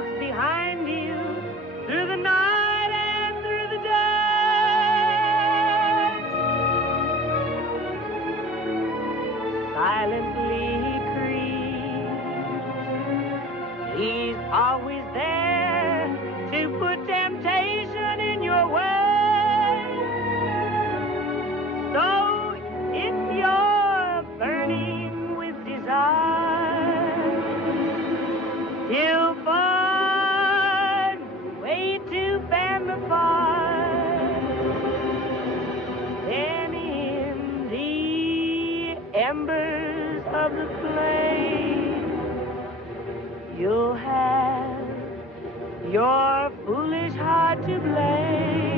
walks behind you through the night and through the dark. Silently creeps. He's always there to put temptation in your way. So if you're burning with desire, he'll find a way to fan the fire. Then in the embers of the flame, you'll have your foolish heart to blame.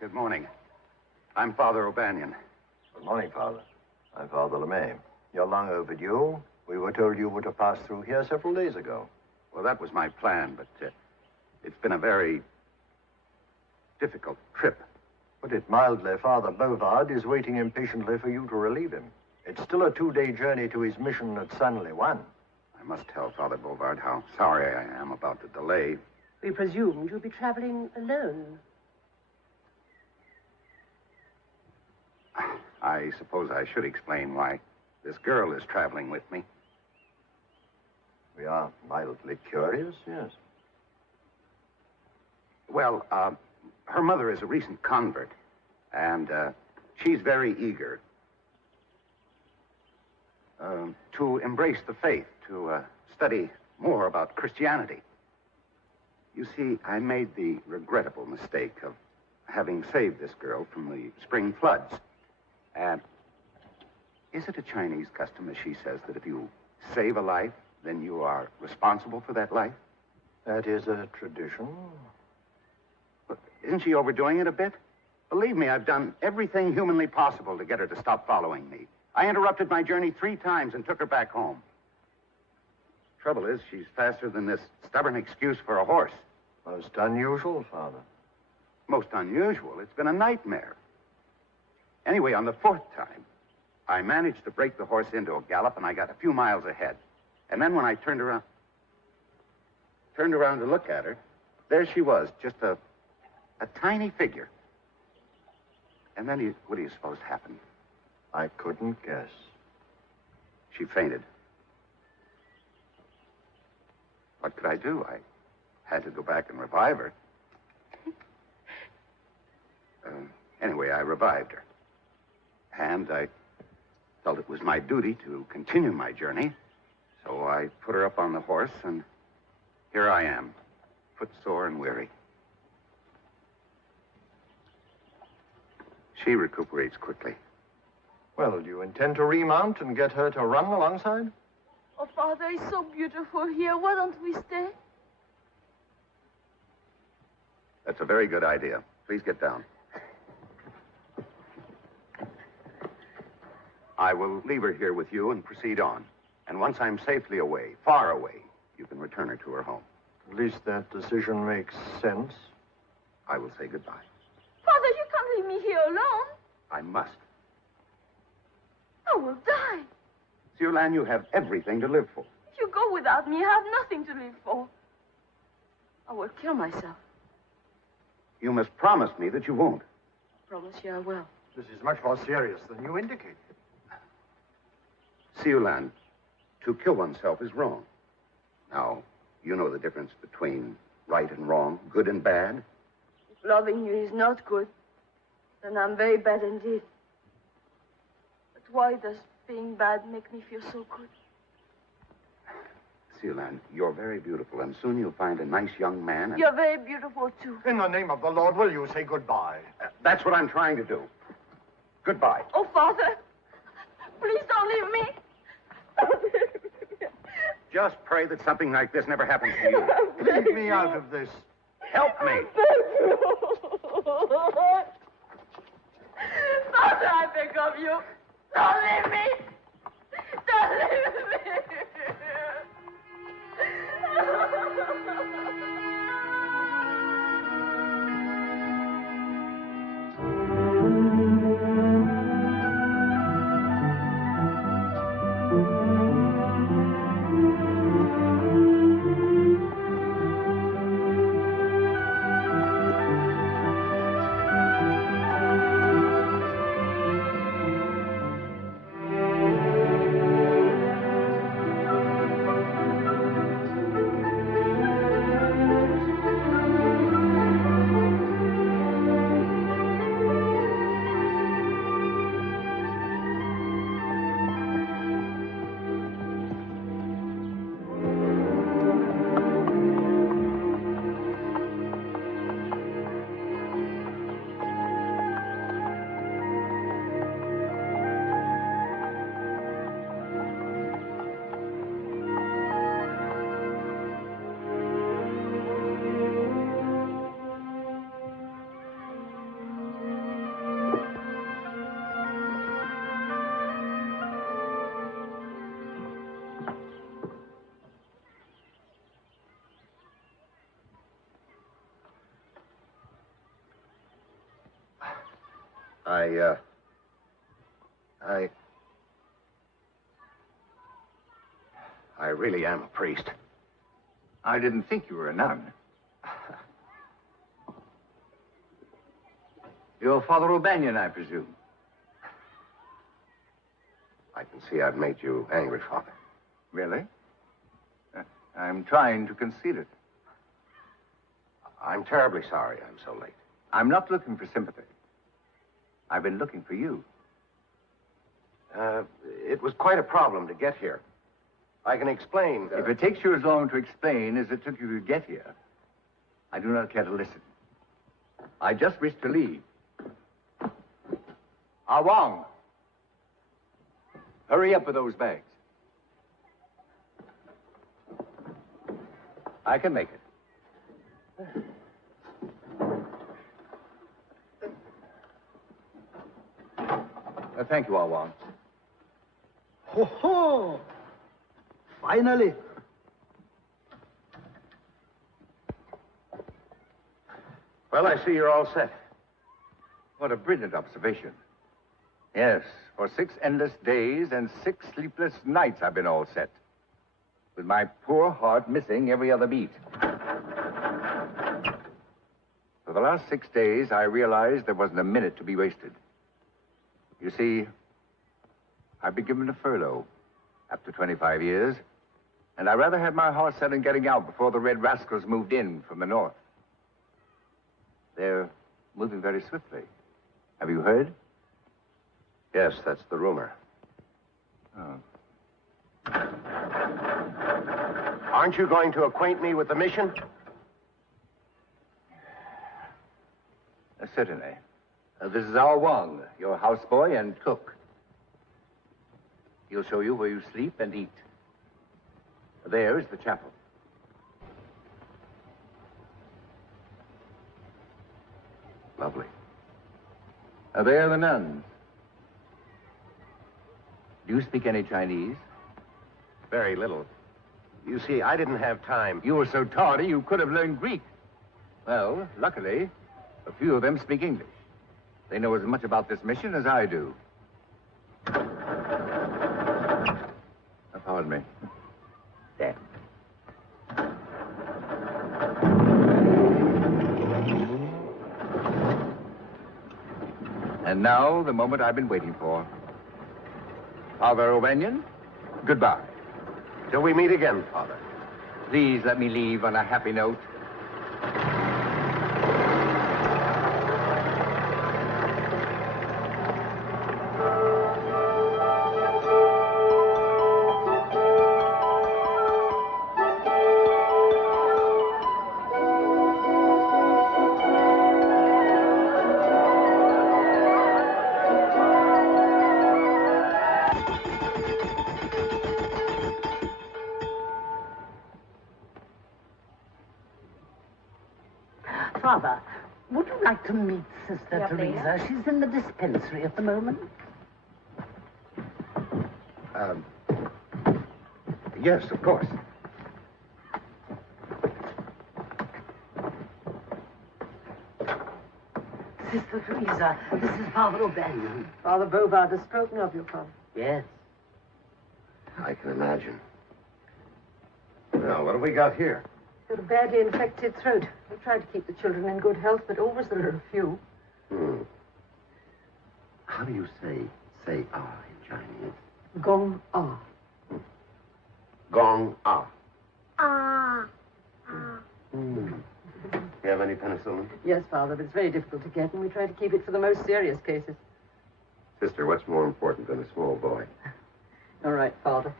Good morning. I'm Father O'Banion. Good morning, Father. I'm Father LeMay. You're long overdue. We were told you were to pass through here several days ago. Well, that was my plan, but it's been a very difficult trip. Put it mildly, Father Bovard is waiting impatiently for you to relieve him. It's still a 2-day journey to his mission at San Juan. I must tell Father Bovard how sorry I am about the delay. We presumed you'll be traveling alone. I suppose I should explain why this girl is traveling with me. We are mildly curious, yes. Well, her mother is a recent convert, and she's very eager to embrace the faith, to study more about Christianity. You see, I made the regrettable mistake of having saved this girl from the spring floods. And is it a Chinese custom, as she says, that if you save a life, then you are responsible for that life? That is a tradition. But isn't she overdoing it a bit? Believe me, I've done everything humanly possible to get her to stop following me. I interrupted my journey 3 times and took her back home. Trouble is, she's faster than this stubborn excuse for a horse. Most unusual, Father. Most unusual? It's been a nightmare. Anyway, on the 4th time, I managed to break the horse into a gallop, and I got a few miles ahead. And then when I turned around to look at her, there she was, just a tiny figure. And then what do you suppose happened? I couldn't guess. She fainted. What could I do? I had to go back and revive her. Anyway, I revived her. And I felt it was my duty to continue my journey. So I put her up on the horse, and here I am, footsore and weary. She recuperates quickly. Well, do you intend to remount and get her to run alongside? Oh, Father, it's so beautiful here. Why don't we stay? That's a very good idea. Please get down. I will leave her here with you and proceed on. And once I'm safely away, far away, you can return her to her home. At least that decision makes sense. I will say goodbye. Father, you can't leave me here alone. I must. I will die. Su-Lan, you have everything to live for. If you go without me, I have nothing to live for. I will kill myself. You must promise me that you won't. I promise you I will. This is much more serious than you indicated. Su-Lan, to kill oneself is wrong. Now, you know the difference between right and wrong, good and bad. If loving you is not good, then I'm very bad indeed. But why does being bad make me feel so good? Su-Lan, you're very beautiful, and soon you'll find a nice young man. And... You're very beautiful, too. In the name of the Lord, will you say goodbye? That's what I'm trying to do. Goodbye. Oh, Father, please don't leave me. Don't leave me. Just pray that something like this never happens to you. Leave me out of this. Help me. Father, I beg of you. Don't leave me. Don't leave me. I really am a priest. I didn't think you were a nun. You're Father O'Banion, I presume. I can see I've made you angry, Father. Really? I'm trying to conceal it. I'm terribly sorry I'm so late. I'm not looking for sympathy. I've been looking for you. It was quite a problem to get here. I can explain. If it takes you as long to explain as it took you to get here, I do not care to listen. I just wish to leave. Ah Wong, hurry up with those bags. I can make it. Thank you, Ah Wong. Ho ho! Finally. Well, I see you're all set. What a brilliant observation. Yes, for 6 endless days and 6 sleepless nights I've been all set. With my poor heart missing every other beat. For the last 6 days, I realized there wasn't a minute to be wasted. You see, I've been given a furlough after 25 years, and I'd rather have my horse set and getting out before the red rascals moved in from the north. They're moving very swiftly. Have you heard? Yes, that's the rumor. Oh. Aren't you going to acquaint me with the mission? Certainly. This is Ah Wong, your houseboy and cook. He'll show you where you sleep and eat. There is the chapel. Lovely. There are the nuns. Do you speak any Chinese? Very little. You see, I didn't have time. You were so tardy you could have learned Greek. Well, luckily, a few of them speak English. They know as much about this mission as I do. Pardon me. There. And now, the moment I've been waiting for. Father O'Banion, goodbye. Till we meet again, Father. Please let me leave on a happy note. Father, would you like to meet Sister Teresa? She's in the dispensary at the moment. Yes, of course. Sister Teresa, this is Father O'Banion. Father Bovard has spoken of you, Father. Yes. I can imagine. Well, what have we got here? Got a badly infected throat. We tried to keep the children in good health, but always there are a few. How do you say ah in Chinese? Gong ah. Gong ah. You have any penicillin? Yes, Father, but it's very difficult to get, and we try to keep it for the most serious cases. Sister, what's more important than a small boy? All right, Father.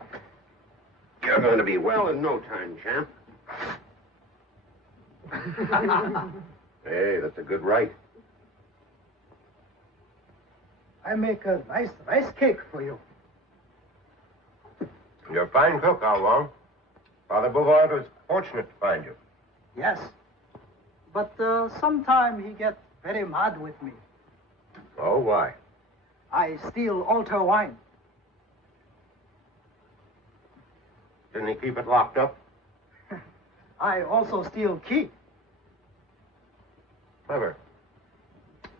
You're going to be well in no time, champ. Hey, that's a good right. I make a nice rice cake for you. You're a fine cook, How Long. Father Bouvard was fortunate to find you. Yes. But sometime he gets very mad with me. Oh, why? I steal altar wine. Didn't he keep it locked up? I also steal key. Clever.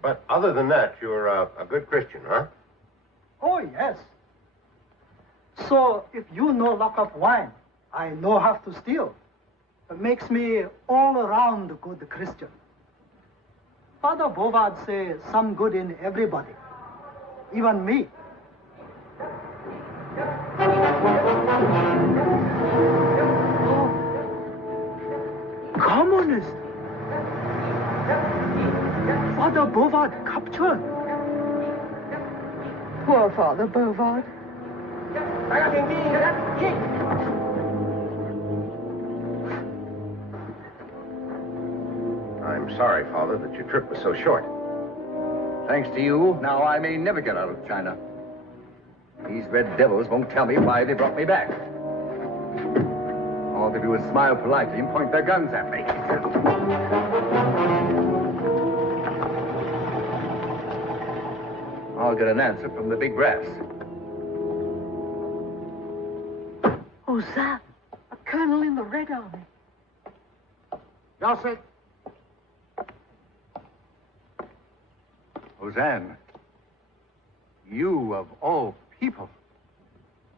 But other than that, you're a good Christian, huh? Oh, yes. So if you no lock up wine, I no have to steal. It makes me all around good Christian. Father Bovard say some good in everybody, even me. Communist! Father Bovard captured. Poor Father Bovard. I'm sorry, Father, that your trip was so short. Thanks to you, now I may never get out of China. These red devils won't tell me why they brought me back. All they do is smile politely and point their guns at me. I'll get an answer from the big brass. Hosan, a colonel in the Red Army. Yossi. Hosan, you of all people,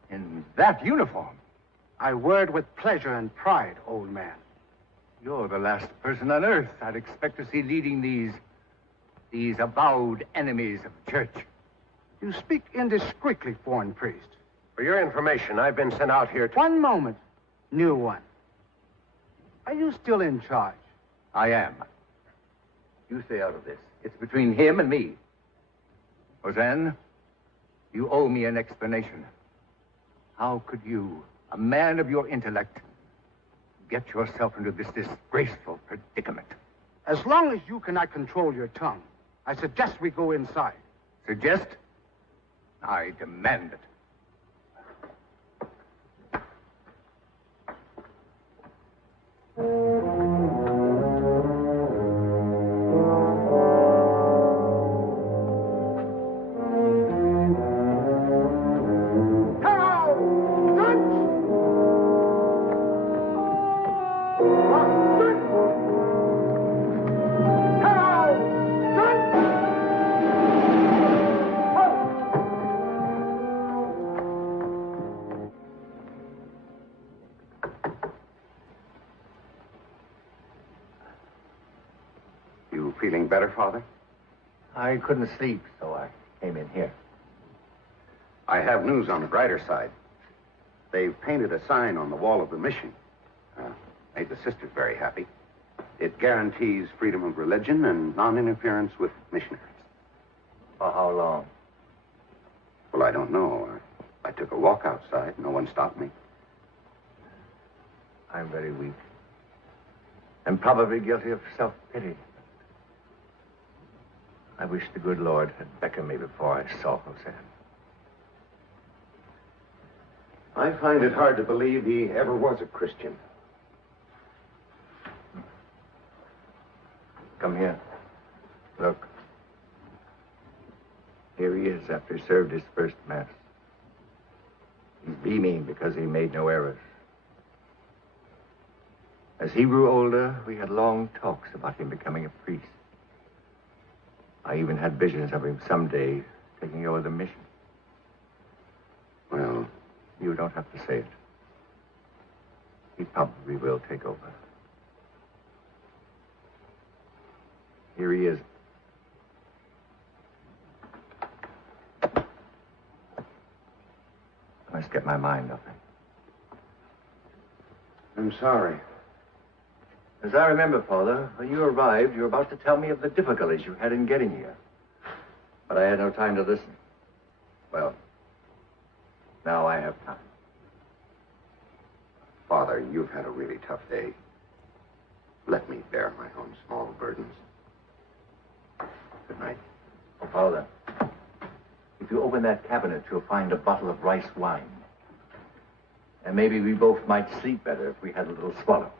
in that uniform. I word with pleasure and pride, old man. You're the last person on earth I'd expect to see leading these avowed enemies of the church. You speak indiscreetly, foreign priest. For your information, I've been sent out here to... One moment, new one. Are you still in charge? I am. You stay out of this. It's between him and me. Hosan, you owe me an explanation. How could you, a man of your intellect, get yourself into this disgraceful predicament? As long as you cannot control your tongue, I suggest we go inside. Suggest? I demand it. feeling better, Father? I couldn't sleep, so I came in here. I have news on the brighter side. They've painted a sign on the wall of the mission. Made the sisters very happy. It guarantees freedom of religion and non-interference with missionaries. For how long? Well, I don't know. I took a walk outside. No one stopped me. I'm very weak. And probably guilty of self-pity. I wish the good Lord had beckoned me before I saw Hosan. I find it hard to believe he ever was a Christian. Come here. Look. Here he is after he served his first Mass. He's beaming because he made no errors. As he grew older, we had long talks about him becoming a priest. I even had visions of him someday taking over the mission. Well, you don't have to say it. He probably will take over. Here he is. I must get my mind off him. I'm sorry. As I remember, Father, when you arrived, you were about to tell me of the difficulties you had in getting here. But I had no time to listen. Well, now I have time. Father, you've had a really tough day. Let me bear my own small burdens. Good night. Oh, Father, if you open that cabinet, you'll find a bottle of rice wine. And maybe we both might sleep better if we had a little swallow.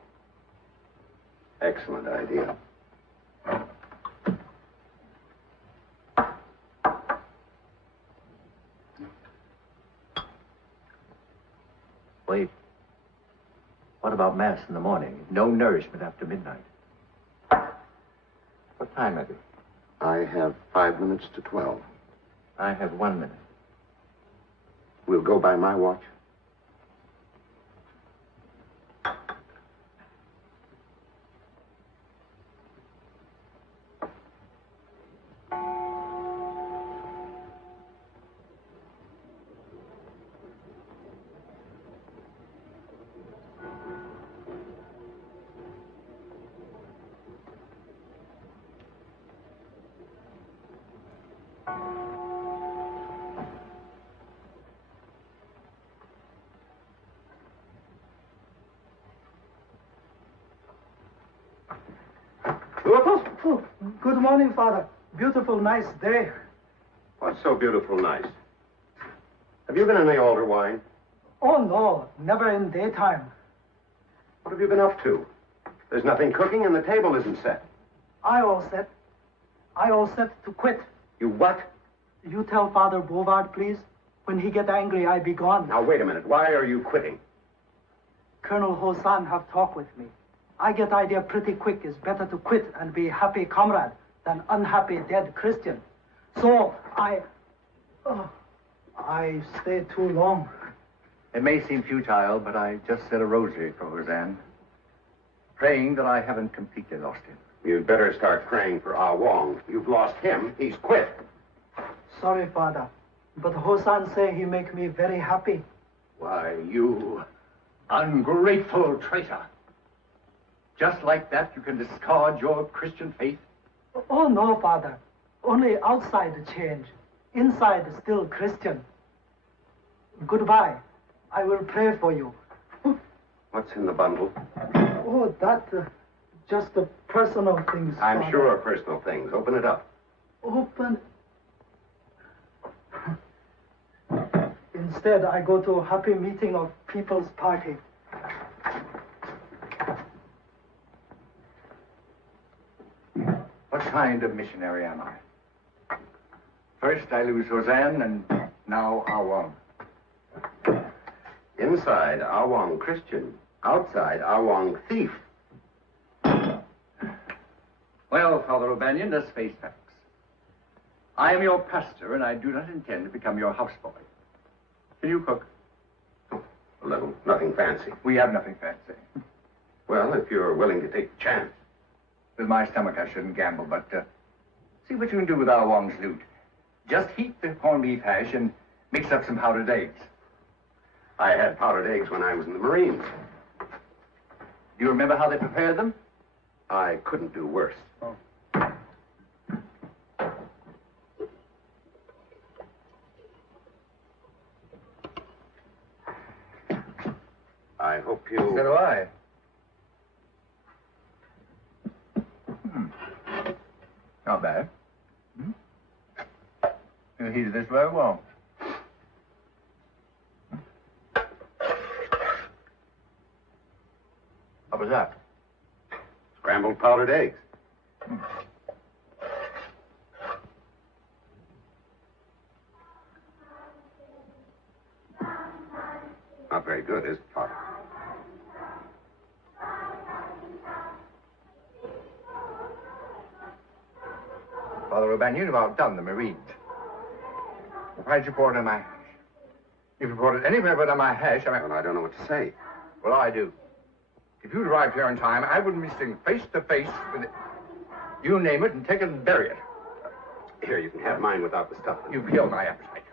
Excellent idea. Wait. What about Mass in the morning? No nourishment after midnight. What time is it? I have 5 minutes to 12. I have 1 minute. We'll go by my watch. Oh, good morning, Father. Beautiful, nice day. What's so beautiful, nice? Have you been in the altar wine? Oh, no, never in daytime. What have you been up to? There's nothing cooking and the table isn't set. I all set to quit. You what? You tell Father Bovard, please. When he get angry, I be gone. Now, wait a minute. Why are you quitting? Colonel Hosan have talked with me. I get idea pretty quick. It's better to quit and be happy comrade than unhappy dead Christian. So I stay too long. It may seem futile, but I just said a rosary for Hosan, praying that I haven't completely lost him. You'd better start praying for Ah Wong. You've lost him. He's quit. Sorry, Father, but Hosan say he make me very happy. Why, you ungrateful traitor. Just like that, you can discard your Christian faith? Oh, no, Father. Only outside change. Inside still Christian. Goodbye. I will pray for you. What's in the bundle? Oh, that... just the personal things, I'm Father. sure of personal things. Open it up. Open... Instead, I go to a happy meeting of People's Party. What kind of missionary am I? First, I lose Hosan, and now Ah Wong. Inside, Ah Wong Christian. Outside, Ah Wong thief. Well, Father O'Banion, let's face facts. I am your pastor, and I do not intend to become your houseboy. Can you cook? Oh, a little. Nothing fancy. We have nothing fancy. Well, if you're willing to take the chance. With my stomach, I shouldn't gamble, but see what you can do with our Wong's loot. Just heat the corned beef hash and mix up some powdered eggs. I had powdered eggs when I was in the Marines. Do you remember how they prepared them? I couldn't do worse. Oh. I hope you... So do I. Not bad. You heated this very well. What was that? Scrambled powdered eggs. Not very good, is it, Father? Father Hosan, you've outdone the Marines. Why did you pour it on my hash? If you poured it anywhere but on my hash, Well, I don't know what to say. Well, I do. If you'd arrived here in time, I wouldn't be sitting face to face with it. You name it and take it and bury it. Here, you can have mine without the stuff. You've killed my appetite.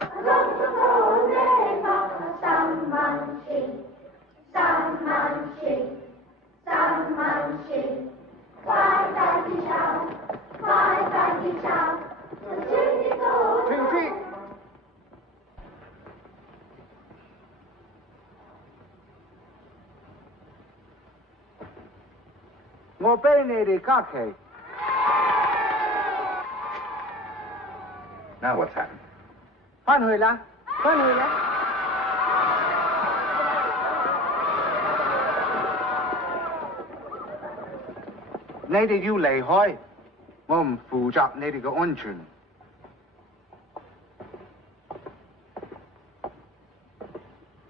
Now what's happened? 翻回來，翻回來。你哋要離開，我唔負責你哋嘅安全。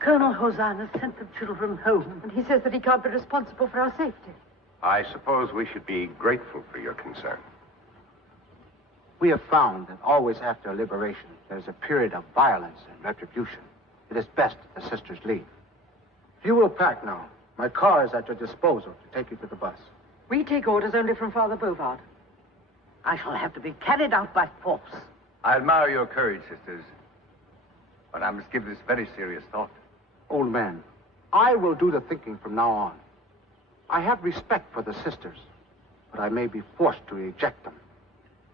Colonel Hosan has sent the children home, and he says that he can't be responsible for our safety. I suppose we should be grateful for your concern. We have found that always after liberation, there's a period of violence and retribution. It is best that the sisters leave. If you will pack now, my car is at your disposal to take you to the bus. We take orders only from Father Bovard. I shall have to be carried out by force. I admire your courage, sisters. But I must give this very serious thought. Old man, I will do the thinking from now on. I have respect for the sisters, but I may be forced to eject them.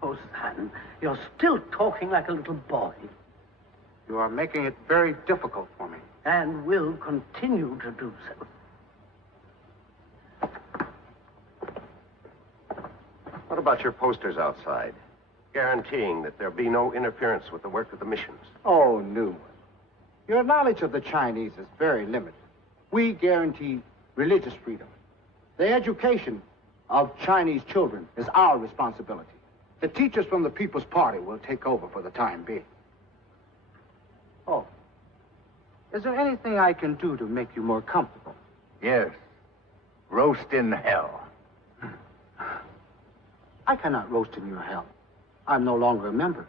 Hosan, you're still talking like a little boy. You are making it very difficult for me. And will continue to do so. What about your posters outside, guaranteeing that there'll be no interference with the work of the missions? Oh, Nuyen. Your knowledge of the Chinese is very limited. We guarantee religious freedom. The education of Chinese children is our responsibility. The teachers from the People's Party will take over for the time being. Oh. Is there anything I can do to make you more comfortable? Yes. Roast in hell. I cannot roast in your hell. I'm no longer a member.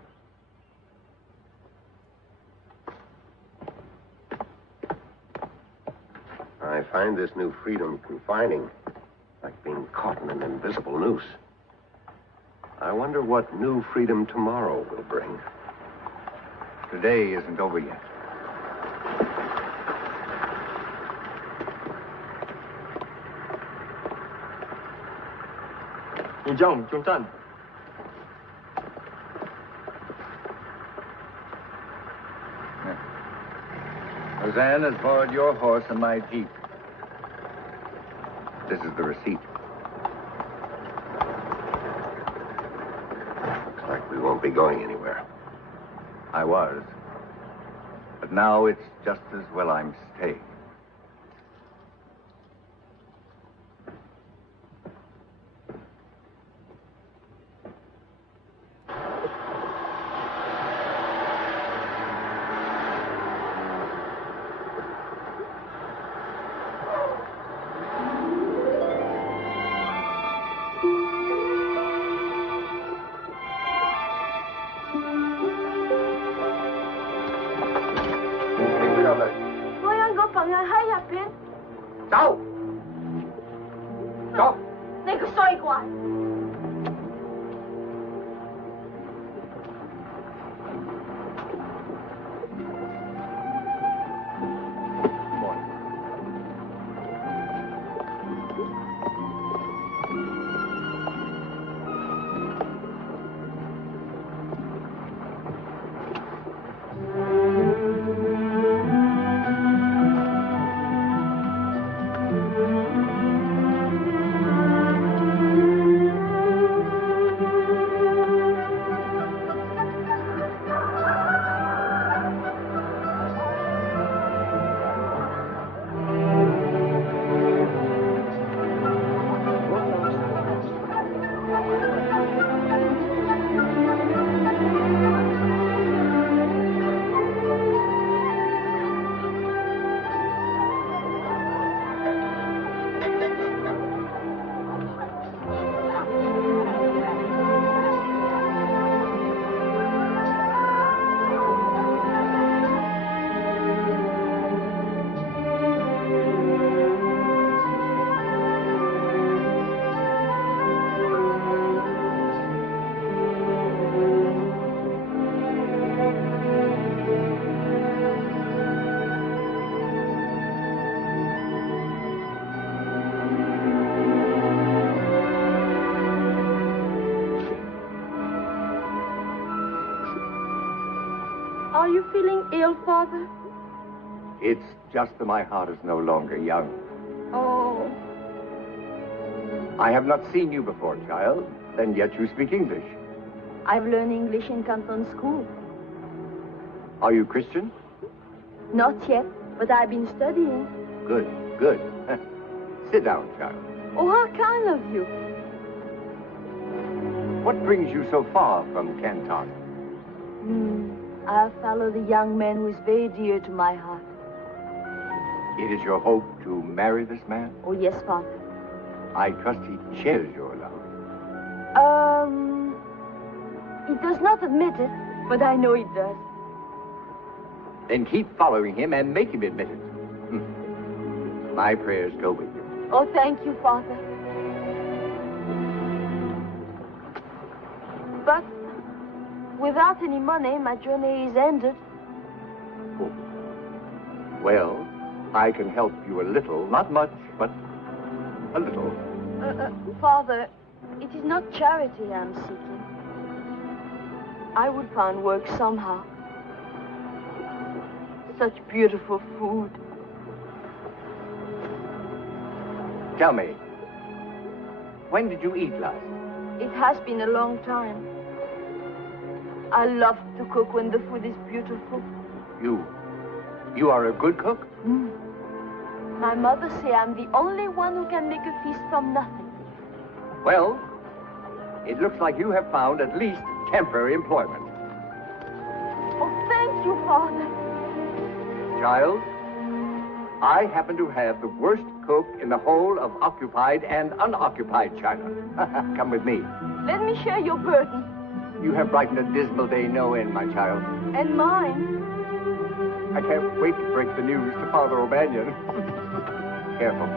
I find this new freedom confining, like being caught in an invisible noose. I wonder what new freedom tomorrow will bring. Today isn't over yet. Hosan has borrowed your horse and my jeep. This is the receipt. Looks like we won't be going anywhere. I was. But now it's just as well I'm staying. Are you feeling ill, Father? It's just that my heart is no longer young. Oh. I have not seen you before, child, and yet you speak English. I've learned English in Canton school. Are you Christian? Not yet, but I've been studying. Good, good. Sit down, child. Oh, how kind of you. What brings you so far from Canton? I follow the young man who is very dear to my heart. It is your hope to marry this man? Oh, yes, Father. I trust he shares your love. He does not admit it, but I know he does. Then keep following him and make him admit it. My prayers go with you. Oh, thank you, Father. But without any money, my journey is ended. Oh. Well, I can help you a little. Not much, but a little. Father, it is not charity I'm seeking. I would find work somehow. Such beautiful food. Tell me, when did you eat last? It has been a long time. I love to cook when the food is beautiful. You are a good cook? My mother says I'm the only one who can make a feast from nothing. Well, it looks like you have found at least temporary employment. Oh, thank you, Father. Child, I happen to have the worst cook in the whole of occupied and unoccupied China. Come with me. Let me share your burden. You have brightened a dismal day no end, my child. And mine. I can't wait to break the news to Father O'Banion. Careful.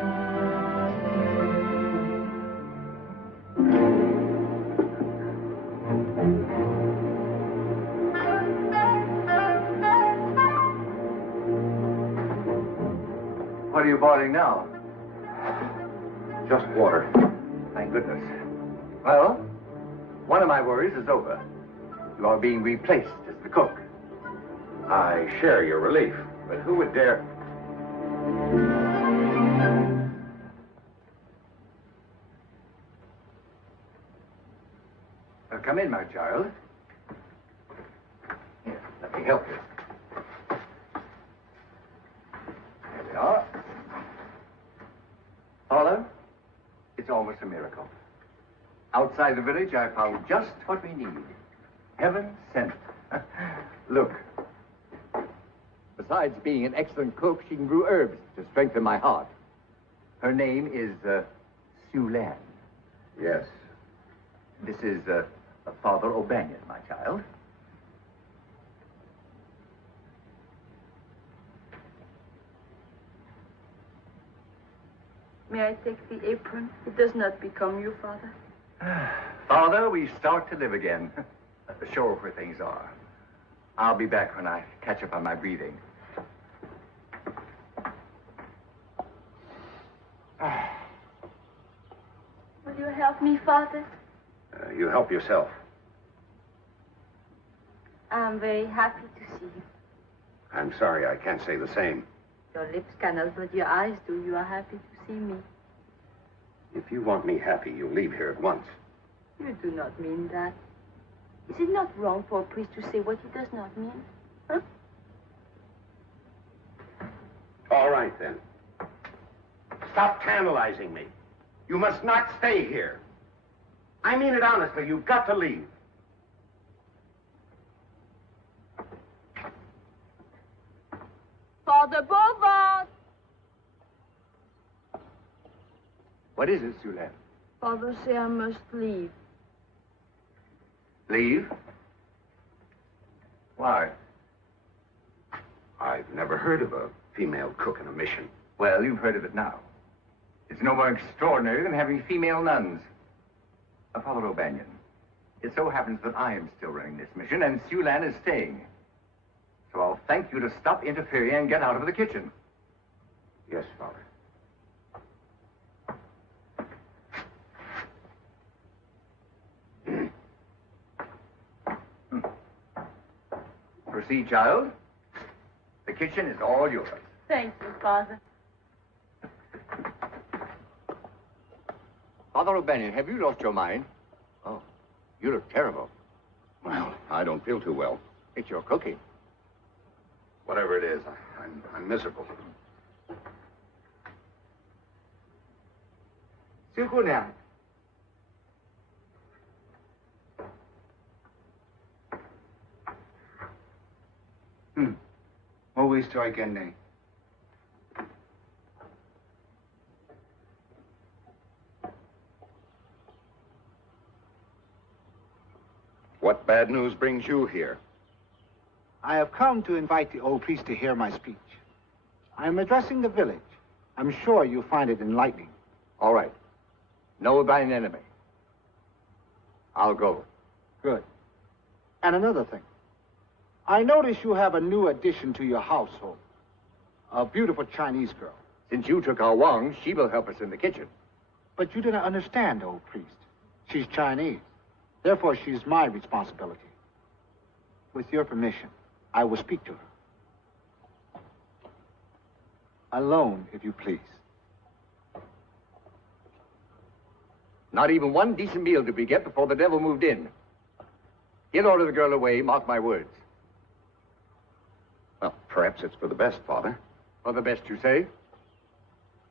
What are you boiling now? Just water. Thank goodness. Well, one of my worries is over. You are being replaced as the cook. I share your relief, but who would dare... Come in, my child. Here, let me help you. There we are. Paula, it's almost a miracle. Outside the village, I found just what we need. Heaven sent. Look. Besides being an excellent cook, she can brew herbs to strengthen my heart. Her name is Su-Lan. Yes. This is Father O'Banion, my child. May I take the apron? It does not become you, Father. Father, we start to live again. Show her where things are. I'll be back when I catch up on my breathing. Will you help me, Father? You help yourself. I'm very happy to see you. I'm sorry, I can't say the same. Your lips cannot, but your eyes do. You are happy to see me. If you want me happy, you'll leave here at once. You do not mean that. Is it not wrong for a priest to say what he does not mean? Huh? All right, then. Stop tantalizing me. You must not stay here. I mean it honestly. You've got to leave. Father Bovard! What is it, Su-Lan? Father say I must leave. Leave? Why? I've never heard of a female cook in a mission. Well, you've heard of it now. It's no more extraordinary than having female nuns. Father O'Banion, it so happens that I am still running this mission, and Su-Lan is staying. So I'll thank you to stop interfering and get out of the kitchen. Yes, Father. Proceed, child. The kitchen is all yours. Thank you, Father. Father O'Banion, have you lost your mind? Oh, you look terrible. Well, I don't feel too well. It's your cooking. Whatever it is, I'm miserable. 灰姑娘，always joy again, eh? What bad news brings you here? I have come to invite the old priest to hear my speech. I am addressing the village. I'm sure you'll find it enlightening. All right. Know thine enemy. I'll go. Good. And another thing. I notice you have a new addition to your household. A beautiful Chinese girl. Since you took our Wang, she will help us in the kitchen. But you didn't understand, old priest. She's Chinese. Therefore, she's my responsibility. With your permission, I will speak to her. Alone, if you please. Not even one decent meal did we get before the devil moved in. He'll order the girl away, mark my words. Well, perhaps it's for the best, Father. For the best, you say? It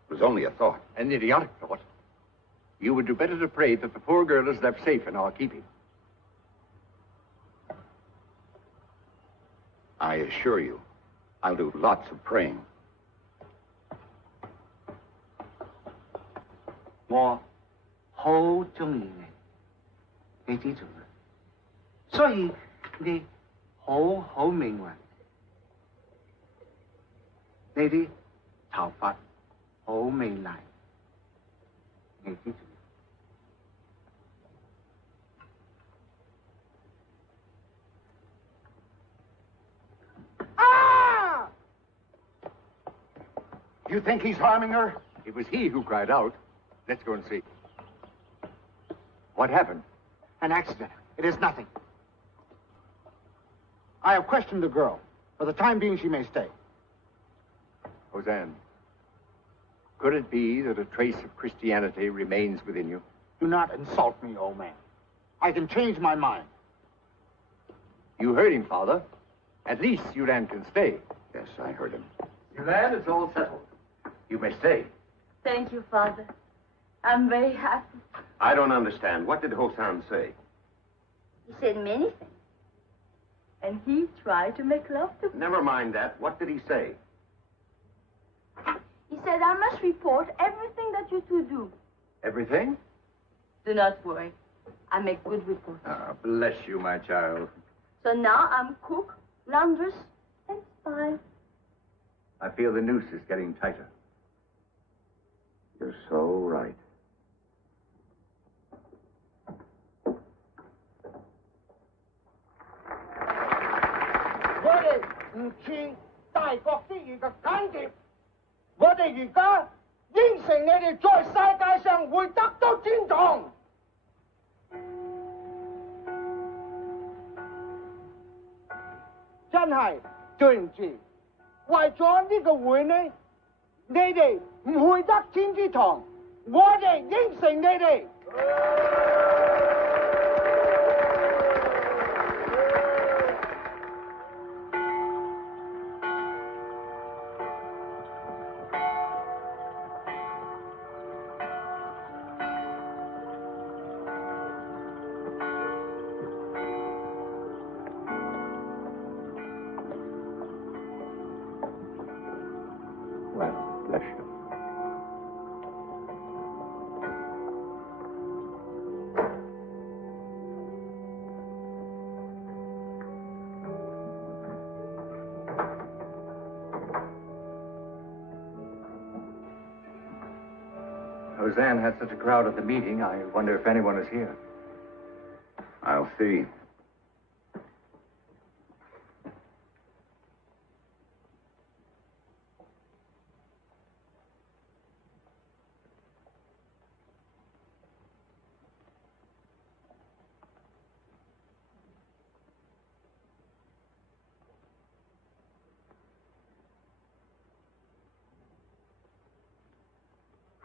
was only a thought. An idiotic thought. You would do better to pray that the poor girl is left safe in our keeping. I assure you, I'll do lots of praying. 我好中意你，你知做咩？所以你好好命運，你啲頭髮好美麗，你知做咩？ You think he's harming her? It was he who cried out. Let's go and see. What happened? An accident. It is nothing. I have questioned the girl. For the time being, she may stay. Hosan, could it be that a trace of Christianity remains within you? Do not insult me, old man. I can change my mind. You heard him, Father. At least Su-Lan can stay. Yes, I heard him. Su-Lan, it's all settled. You may stay. Thank you, Father. I'm very happy. I don't understand. What did Hosan say? He said many things. And he tried to make love to me. Never mind that. What did he say? He said I must report everything that you two do. Everything? Do not worry. I make good reports. Ah, bless you, my child. So now I'm cook, laundress, and spy. I feel the noose is getting tighter. You're so right. Well, bless you. Hosan had such a crowd at the meeting, I wonder if anyone is here. I'll see.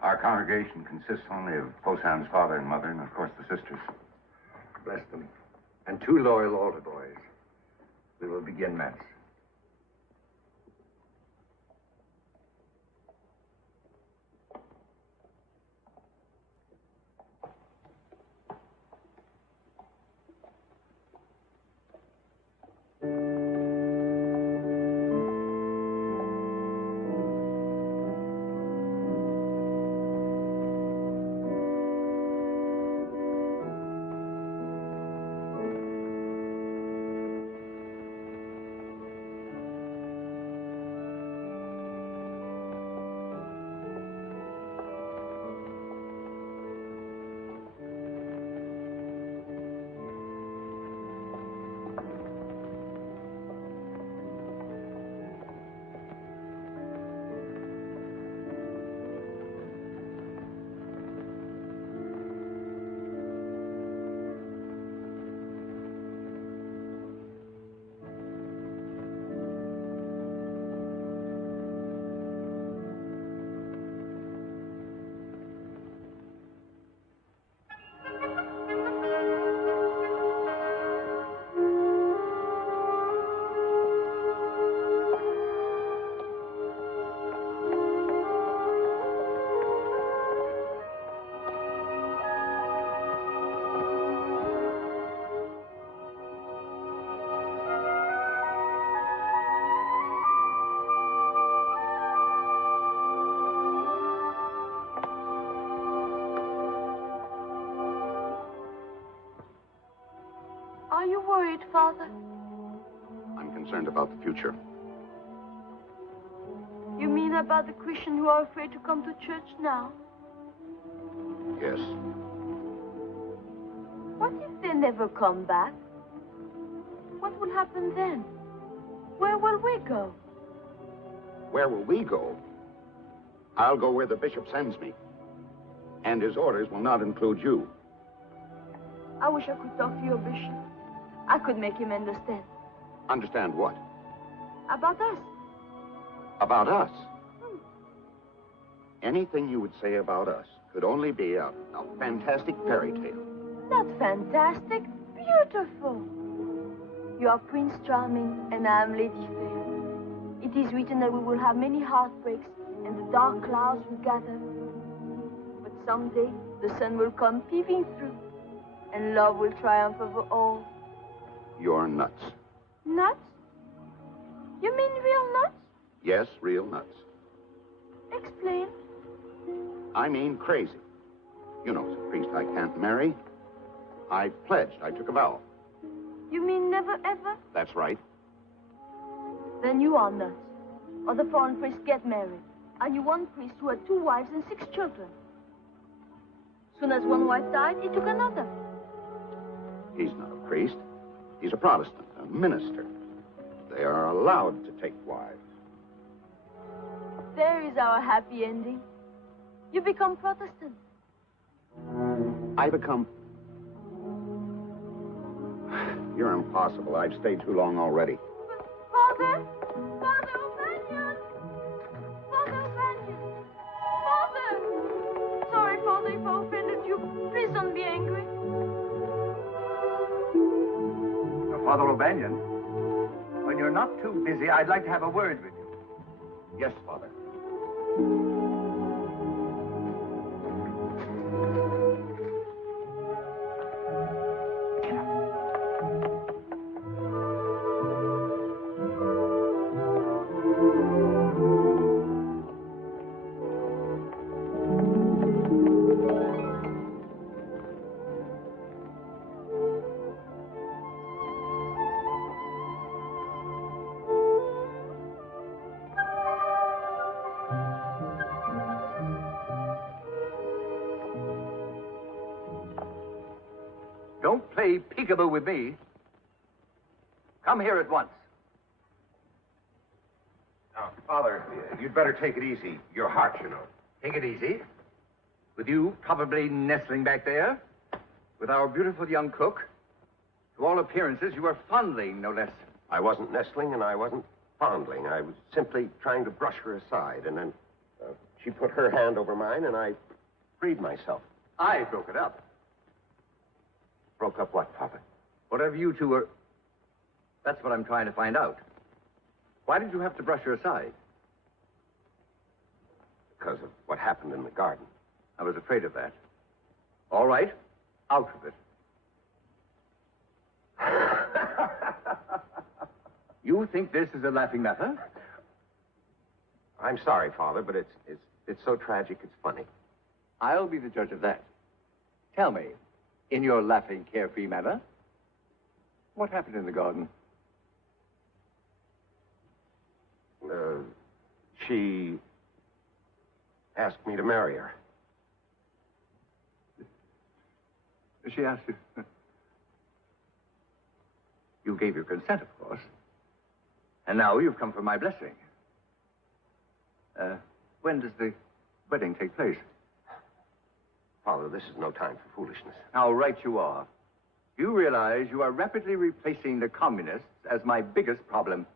Our congregation consists only of Hosan's father and mother, and of course the sisters. Bless them. And 2 loyal altar boys. We will begin Mass. Are you worried, Father? I'm concerned about the future. You mean about the Christians who are afraid to come to church now? Yes. What if they never come back? What will happen then? Where will we go? Where will we go? I'll go where the bishop sends me. And his orders will not include you. I wish I could talk to your bishop. I could make him understand. Understand what? About us. About us? Anything you would say about us could only be a fantastic fairy tale. Not fantastic, beautiful. You are Prince Charming, and I am Lady Fair. It is written that we will have many heartbreaks, and the dark clouds will gather. But someday, the sun will come peeping through, and love will triumph over all. You're nuts. Nuts? You mean real nuts? Yes, real nuts. Explain. I mean crazy. You know, as a priest, I can't marry. I pledged. I took a vow. You mean never ever? That's right. Then you are nuts. Other foreign priests get married. And you one priest who had 2 wives and 6 children. Soon as one wife died, he took another. He's not a priest. He's a Protestant, a minister. They are allowed to take wives. There is our happy ending. You become Protestant. I become... You're impossible. I've stayed too long already. Father! Father O'Banion! Father O'Banion! Father! Sorry, Father, if I offended you. Please don't be angry. Father O'Banion, when you're not too busy, I'd like to have a word with you. Yes, Father. Don't play peekaboo with me. Come here at once. Now, Father, you'd better take it easy. Your heart, you know. Take it easy. With you probably nestling back there, with our beautiful young cook. To all appearances, you were fondling, no less. I wasn't nestling and I wasn't fondling. I was simply trying to brush her aside, and then She put her hand over mine, and I freed myself. I broke it up. Broke up what, Papa? Whatever you two were... That's what I'm trying to find out. Why did you have to brush her aside? Because of what happened in the garden. I was afraid of that. All right, out of it. You think this is a laughing matter? I'm sorry, Father, but it's so tragic it's funny. I'll be the judge of that. Tell me, in your laughing, carefree manner, what happened in the garden? She asked me to marry her. She asked you? You gave your consent, of course. And now you've come for my blessing. When does the wedding take place? Father, this is no time for foolishness. How right you are. You realize you are rapidly replacing the communists as my biggest problem.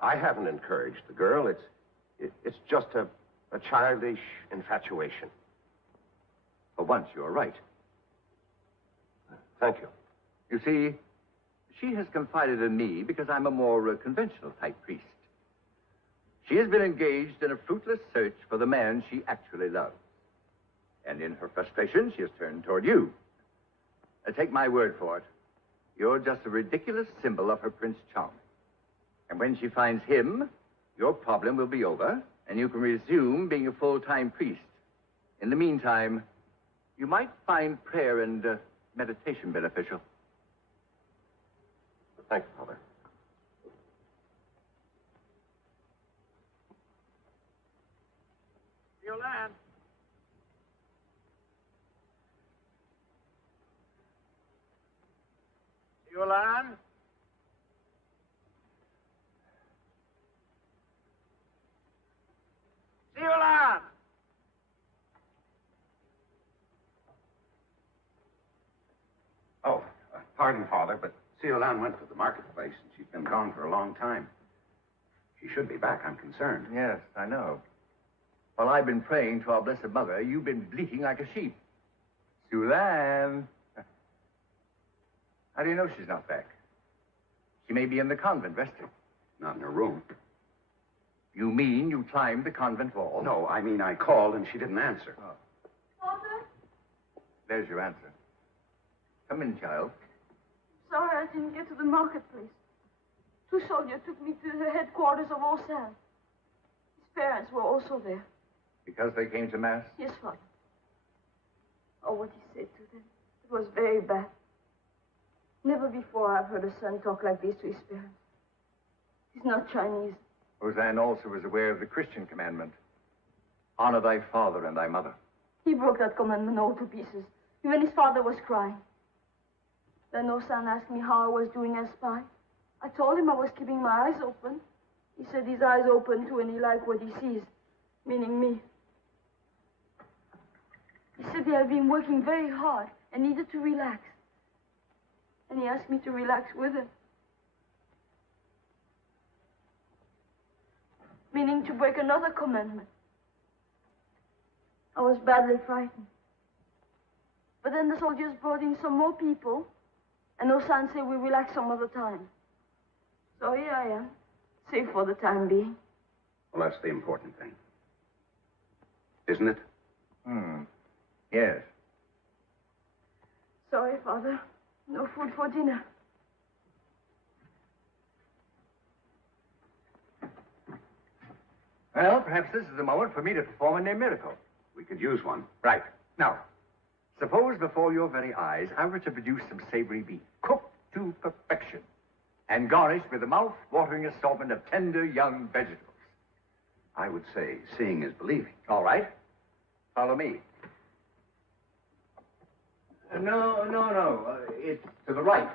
I haven't encouraged the girl. It's just a childish infatuation. For once, you're right. Thank you. You see, she has confided in me because I'm a more conventional type priest. She has been engaged in a fruitless search for the man she actually loves. And in her frustration, she has turned toward you. Take my word for it. You're just a ridiculous symbol of her Prince Charming. And when she finds him, your problem will be over, and you can resume being a full-time priest. In the meantime, you might find prayer and meditation beneficial. Thank you, Father. Su-Lan. Su-Lan. Su-Lan. Oh, pardon, Father, but Su-Lan went to the marketplace, and she's been gone for a long time. She should be back, I'm concerned. Yes, I know. While I've been praying to our Blessed Mother, you've been bleating like a sheep. Su-Lan. How do you know she's not back? She may be in the convent resting. Not in her room. You mean you climbed the convent wall? No, I mean I called and she didn't answer. Oh. Father? There's your answer. Come in, child. Sorry I didn't get to the marketplace. 2 soldiers took me to the headquarters of Hosan. His parents were also there. Because they came to Mass? Yes, Father. Oh, what he said to them. It was very bad. Never before I've heard a son talk like this to his parents. He's not Chinese. Hosan also was aware of the Christian commandment. Honor thy father and thy mother. He broke that commandment all to pieces. Even his father was crying. Then Hosan asked me how I was doing as spy. I told him I was keeping my eyes open. He said his eyes open too, and he liked what he sees, meaning me. He said he had been working very hard and needed to relax. And he asked me to relax with him. Meaning to break another commandment. I was badly frightened. But then the soldiers brought in some more people, and Hosan said we relax some other time. So here I am, safe for the time being. Well, that's the important thing. Isn't it? Yes. Sorry, Father. No food for dinner. Well, perhaps this is the moment for me to perform a near miracle. We could use one. Right. Now, suppose before your very eyes I were to produce some savory beef, cooked to perfection, and garnished with a mouth-watering assortment of tender young vegetables. I would say seeing is believing. All right. Follow me. No. It's to the right.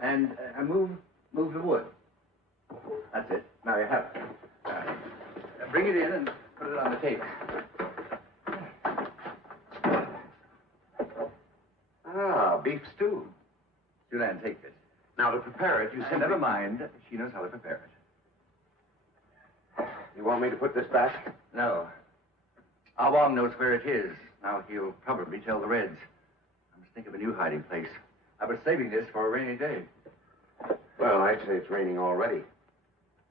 And move the wood. That's it. Now you have it. Bring it in and put it on the table. Ah, beef stew. Su-Lan, take this. Now, to prepare it, you simply... Never mind. She knows how to prepare it. You want me to put this back? No. Ah Wong knows where it is. Now he'll probably tell the Reds. I must think of a new hiding place. I was saving this for a rainy day. Well, actually, it's raining already.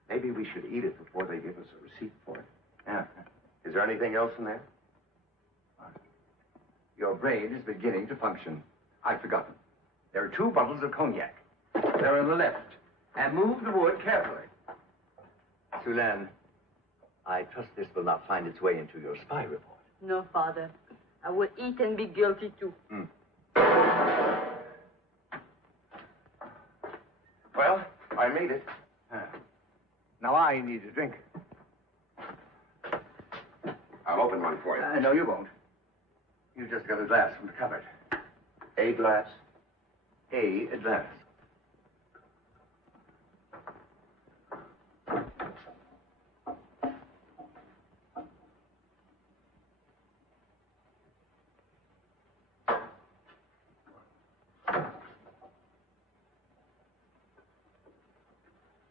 Maybe we should eat it before they give us a receipt for it. Yeah. Is there anything else in there? Your brain is beginning to function. I've forgotten. There are 2 bottles of cognac. They're on the left. And move the wood carefully. Su-Lan, I trust this will not find its way into your spy report. No, Father. I will eat and be guilty too. Well, I made it. Now I need a drink. I'll open one for you. No, you won't. You just got a glass from the cupboard. A glass? A glass.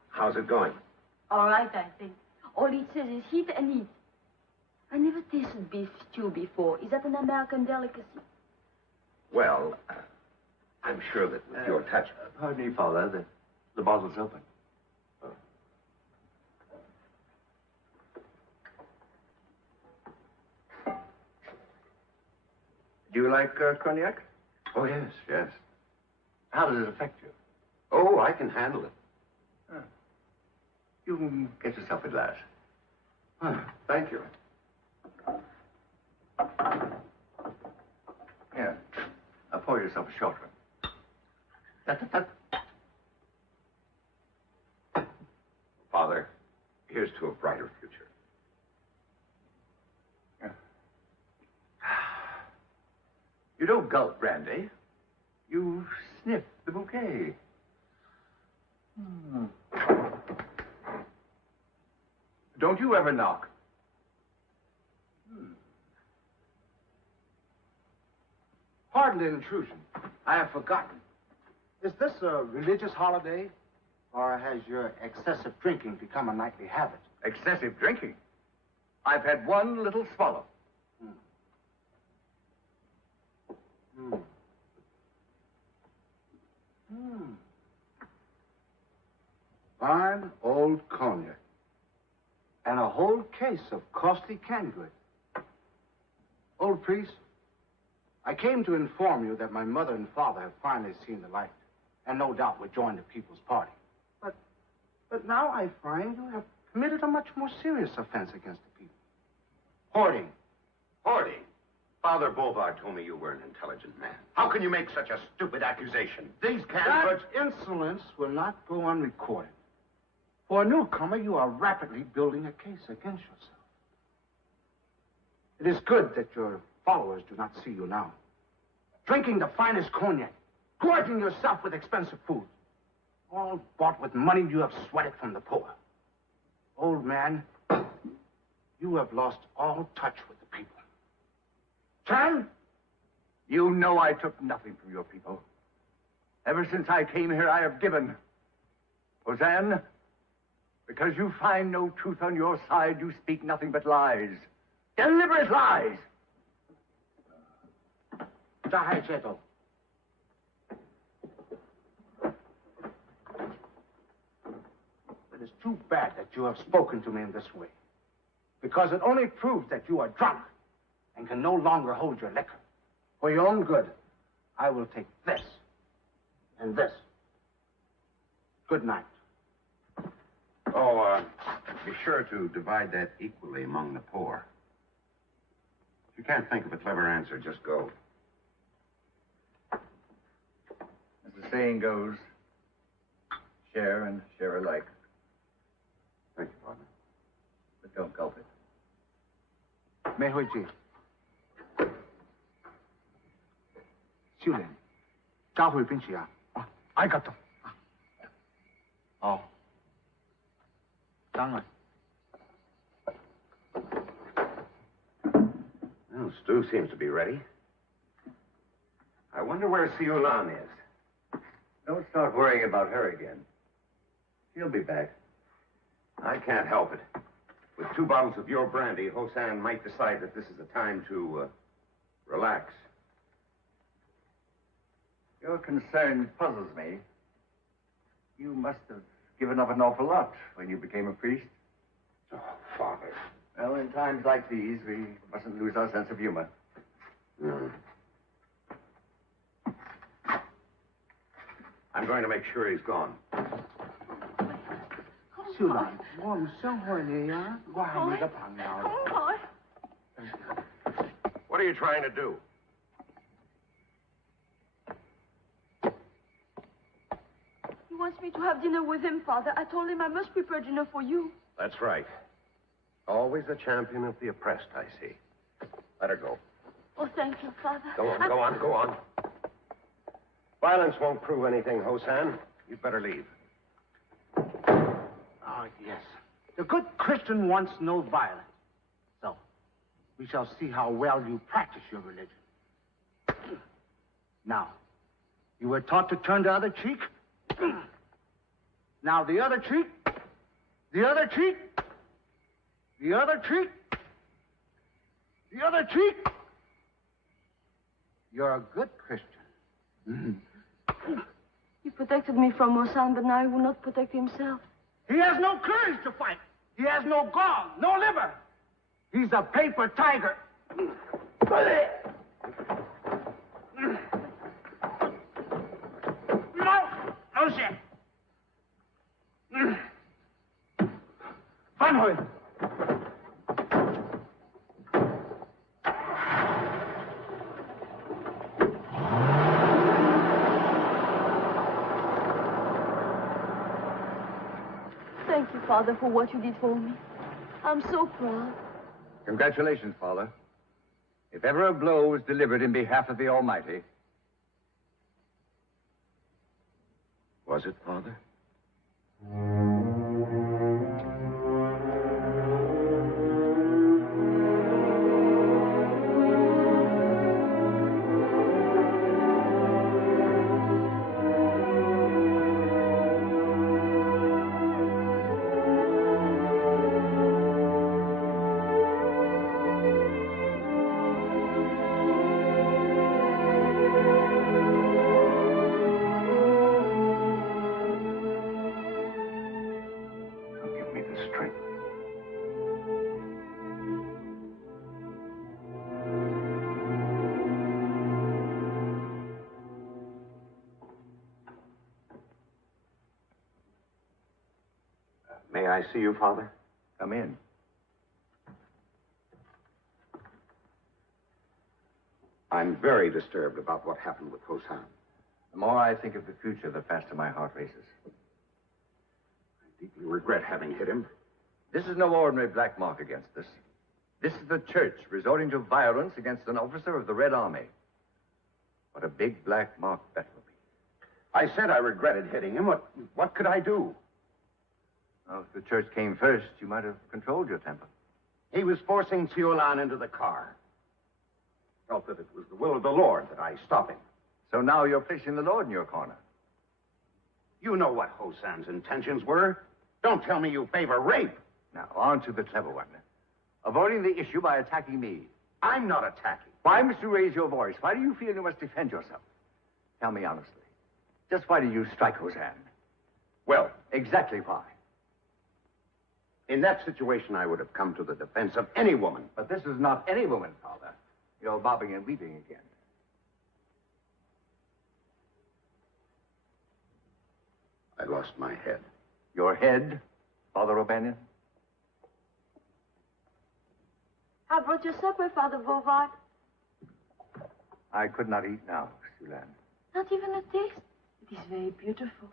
How's it going? All right, I think. All it says is heat and eat. I never tasted beef stew before. Is that an American delicacy? Well, I'm sure that with your touch... Pardon me, Father. The bottle's open. Do you like cognac? Oh, yes, yes. How does it affect you? Oh, I can handle it. You can get yourself a glass. Thank you. Here. Now pour yourself a short one. Father, here's to a brighter future. You don't gulp brandy. You sniff the bouquet. Don't you ever knock? Pardon the intrusion. I have forgotten. Is this a religious holiday, or has your excessive drinking become a nightly habit? Excessive drinking? I've had one little swallow. Fine old cognac. And a whole case of costly canned goods. Old priest, I came to inform you that my mother and father have finally seen the light, and no doubt will join the People's Party. But now I find you have committed a much more serious offense against the people. Hoarding. Hoarding? Father Bouvard told me you were an intelligent man. How can you make such a stupid accusation? These canned goods... insolence will not go unrecorded. For a newcomer, you are rapidly building a case against yourself. It is good that your followers do not see you now. Drinking the finest cognac, gorging yourself with expensive food, all bought with money you have sweated from the poor. Old man, you have lost all touch with the people. Chan, you know I took nothing from your people. Ever since I came here, I have given. Hosan, because you find no truth on your side, you speak nothing but lies. Deliberate lies. It is too bad that you have spoken to me in this way, because it only proves that you are drunk and can no longer hold your liquor. For your own good, I will take this and this. Good night. Oh, be sure to divide that equally among the poor. If you can't think of a clever answer, just go. As the saying goes, share and share alike. Thank you, partner. But don't gulp it. 没回去。秀莲，加回冰淇啊！啊，I got them。哦，当然。Well, Stu seems to be ready. I wonder where Su-Lan is. Don't start worrying about her again. She'll be back. I can't help it. With 2 bottles of your brandy, Hosan might decide that this is a time to relax. Your concern puzzles me. You must have given up an awful lot when you became a priest. Oh, Father. Well, in times like these, we mustn't lose our sense of humor. I'm going to make sure he's gone. Su-Lan, 我唔想害你啊，我係你嘅朋友。 What are you trying to do? He wants me to have dinner with him, Father. I told him I must prepare dinner for you. That's right. Always a champion of the oppressed, I see. Let her go. Oh, thank you, Father. Go on. Violence won't prove anything, Hosan. You'd better leave. Oh, yes. The good Christian wants no violence. So, we shall see how well you practice your religion. Now, you were taught to turn the other cheek. Now, the other cheek. The other cheek. The other cheek. The other cheek. You're a good Christian. He protected me from Hosan, but now he will not protect himself. He has no courage to fight. He has no gall, no liver. He's a paper tiger. No shit. Van Hoy. Thank you, Father, for what you did for me. I'm so proud. Congratulations, Father. If ever a blow was delivered in behalf of the Almighty. Was it, Father? May I see you, Father? Come in. I'm very disturbed about what happened with Hosan. The more I think of the future, the faster my heart races. I deeply regret having hit him. This is no ordinary black mark against us. This is the church resorting to violence against an officer of the Red Army. What a big black mark that will be. I said I regretted hitting him. What could I do? Well, if the church came first, you might have controlled your temper. He was forcing Su-Lan into the car. Felt that it was the will of the Lord that I stop him. So now you're placing the Lord in your corner. You know what Hosan's intentions were. Don't tell me you favor rape. Now, on to the clever one. Avoiding the issue by attacking me. I'm not attacking. Why must you raise your voice? Why do you feel you must defend yourself? Tell me honestly. Just why did you strike Hosan? Well, exactly why? In that situation, I would have come to the defense of any woman. But this is not any woman, Father. You're bobbing and weeping again. I lost my head. Your head, Father O'Banion? I brought your supper, Father Bovard. I could not eat now, Su-Lan. Not even a taste. It is very beautiful.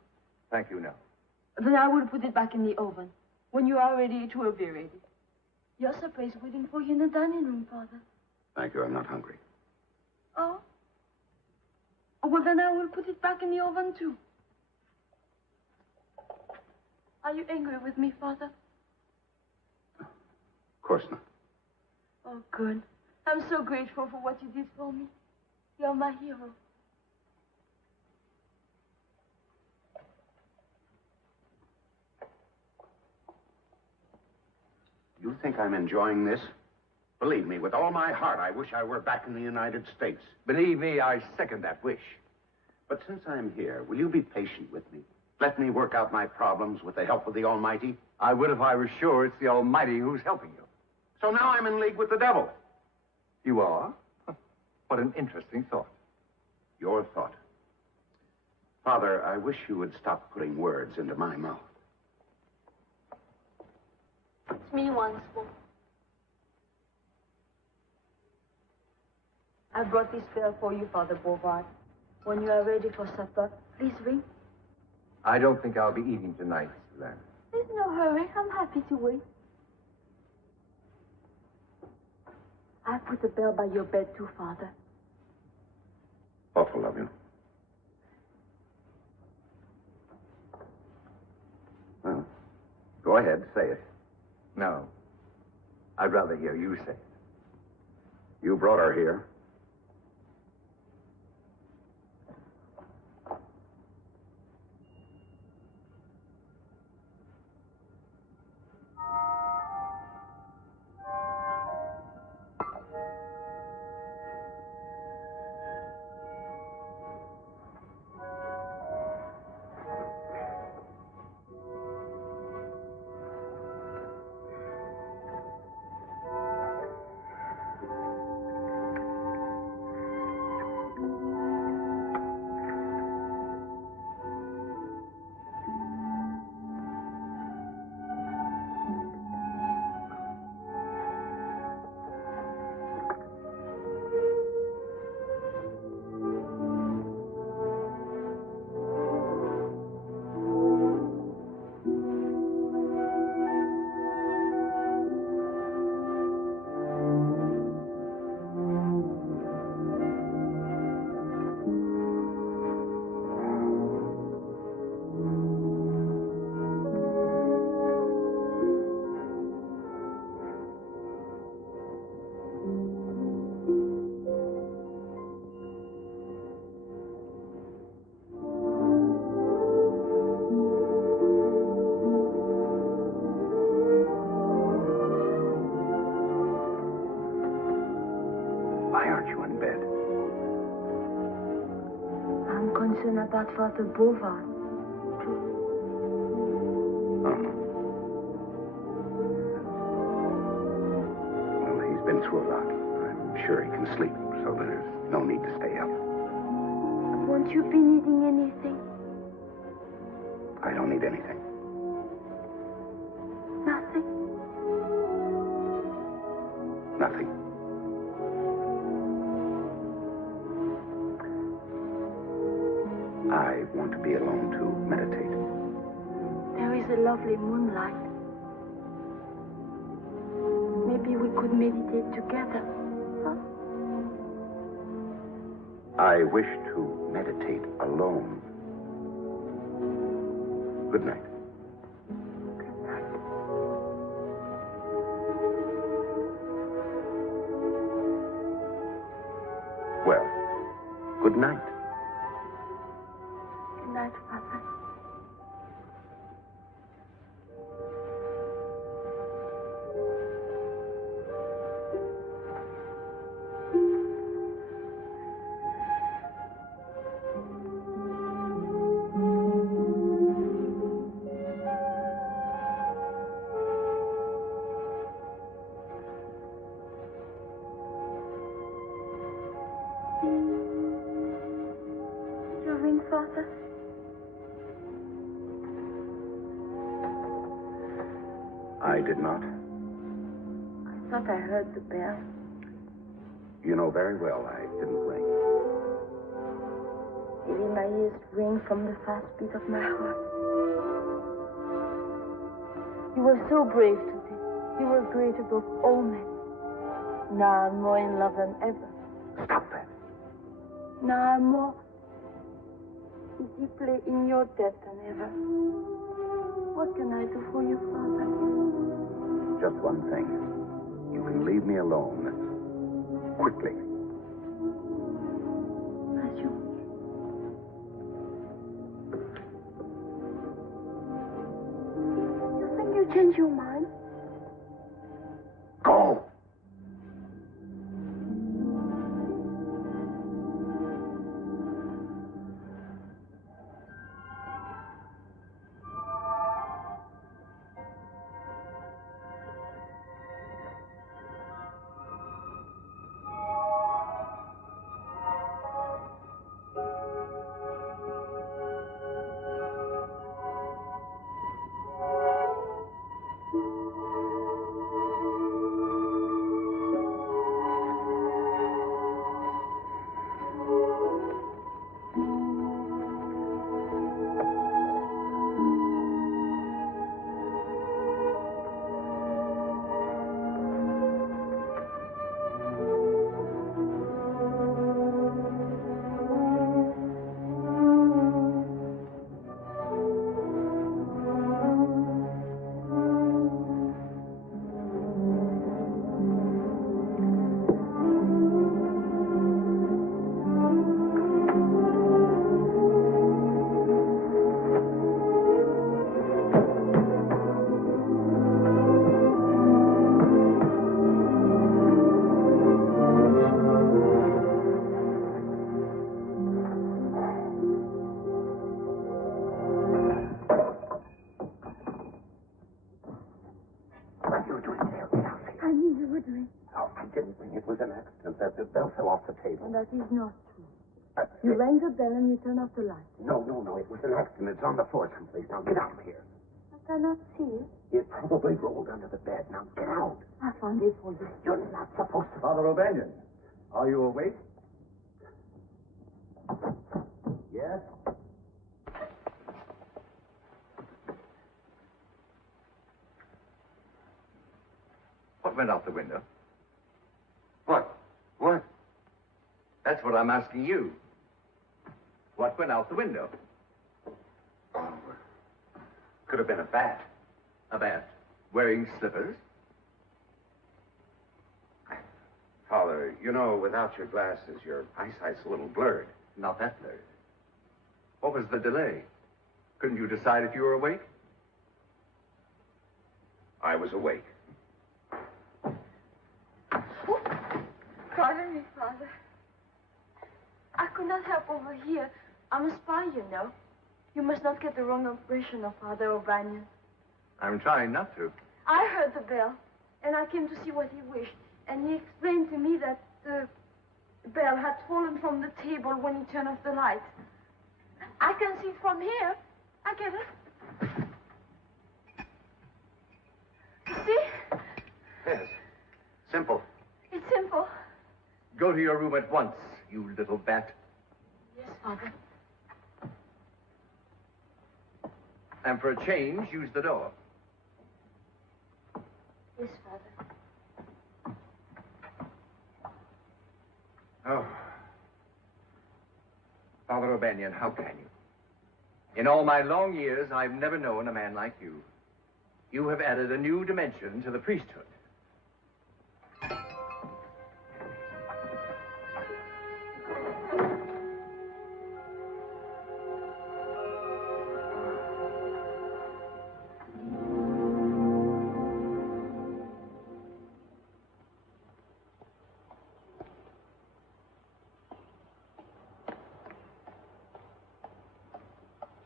Thank you, no. Then I will put it back in the oven. When you are ready, it will be ready. Your supper is waiting for you in the dining room, Father. Thank you, I'm not hungry. Oh? Well, then I will put it back in the oven, too. Are you angry with me, Father? Of course not. Oh, good. I'm so grateful for what you did for me. You're my hero. You think I'm enjoying this? Believe me, with all my heart, I wish I were back in the United States. Believe me, I second that wish. But since I'm here, will you be patient with me? Let me work out my problems with the help of the Almighty? I would if I were sure it's the Almighty who's helping you. So now I'm in league with the devil. You are? What an interesting thought. Your thought. Father, I wish you would stop putting words into my mouth. It's me once more. I brought this bell for you, Father Bovard. When you are ready for supper, please ring. I don't think I'll be eating tonight, Su-Lan. There's no hurry. I'm happy to wait. I put the bell by your bed too, Father. Awful of you. Well, go ahead, say it. No. I'd rather hear you say it. You brought her here. About Father Bovard. Well, he's been through a lot. I'm sure he can sleep, so there's no need to stay up. Won't you be needing anything? I don't need anything. Nothing? Nothing. I want to be alone to meditate. There is a lovely moonlight. Maybe we could meditate together, huh? I wish to meditate alone. Good night. Good night. Well, good night. Good night, Father. Did you ring, Father? I did not. I thought I heard the bell. You know very well I didn't ring. Maybe my ears ring from the fast beat of my heart. You were so brave today. You were great above all men. Now I'm more in love than ever. Stop that. Now I'm more deeply in your debt than ever. What can I do for you, Father? Just one thing. You can leave me alone. Quickly. As you wish. You think you change your mind? kidding me. It was an accident. That the bell fell off the table. And that is not true. You rang the bell and you turned off the light. No. It was an accident. It's on the floor someplace. Now, get out of here. I cannot see it. It probably rolled under the bed. Now, get out. I found it for you. You're not supposed to... Father O'Banion, are you awake? Yes? What went out the window? What? What? That's what I'm asking you. What went out the window? Oh, Could have been a bat. A bat wearing slippers. Father, you know, without your glasses, your eyesight's a little blurred. Not that blurred. What was the delay? Couldn't you decide if you were awake? I was awake. Pardon me, Father. I could not help over here. I'm a spy, you know. You must not get the wrong impression of Father O'Banion. I'm trying not to. I heard the bell, and I came to see what he wished. And he explained to me that the bell had fallen from the table when he turned off the light. I can see from here. I get it. You see? Yes. Simple. It's simple. Go to your room at once, you little bat. Yes, Father. And for a change, use the door. Yes, Father. Oh. Father O'Banion, how can you? In all my long years, I've never known a man like you. You have added a new dimension to the priesthood.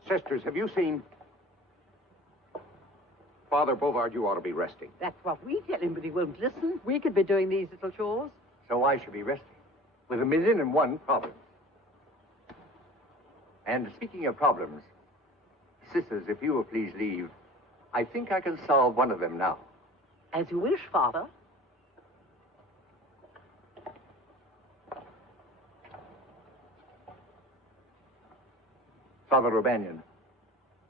Sisters, have you seen... Father Bovard, you ought to be resting. That's what we tell him, but he won't listen. We could be doing these little chores. So I should be resting, with 1,000,001 problems. And speaking of problems, sisters, if you will please leave, I think I can solve one of them now. As you wish, Father. Father O'Banion,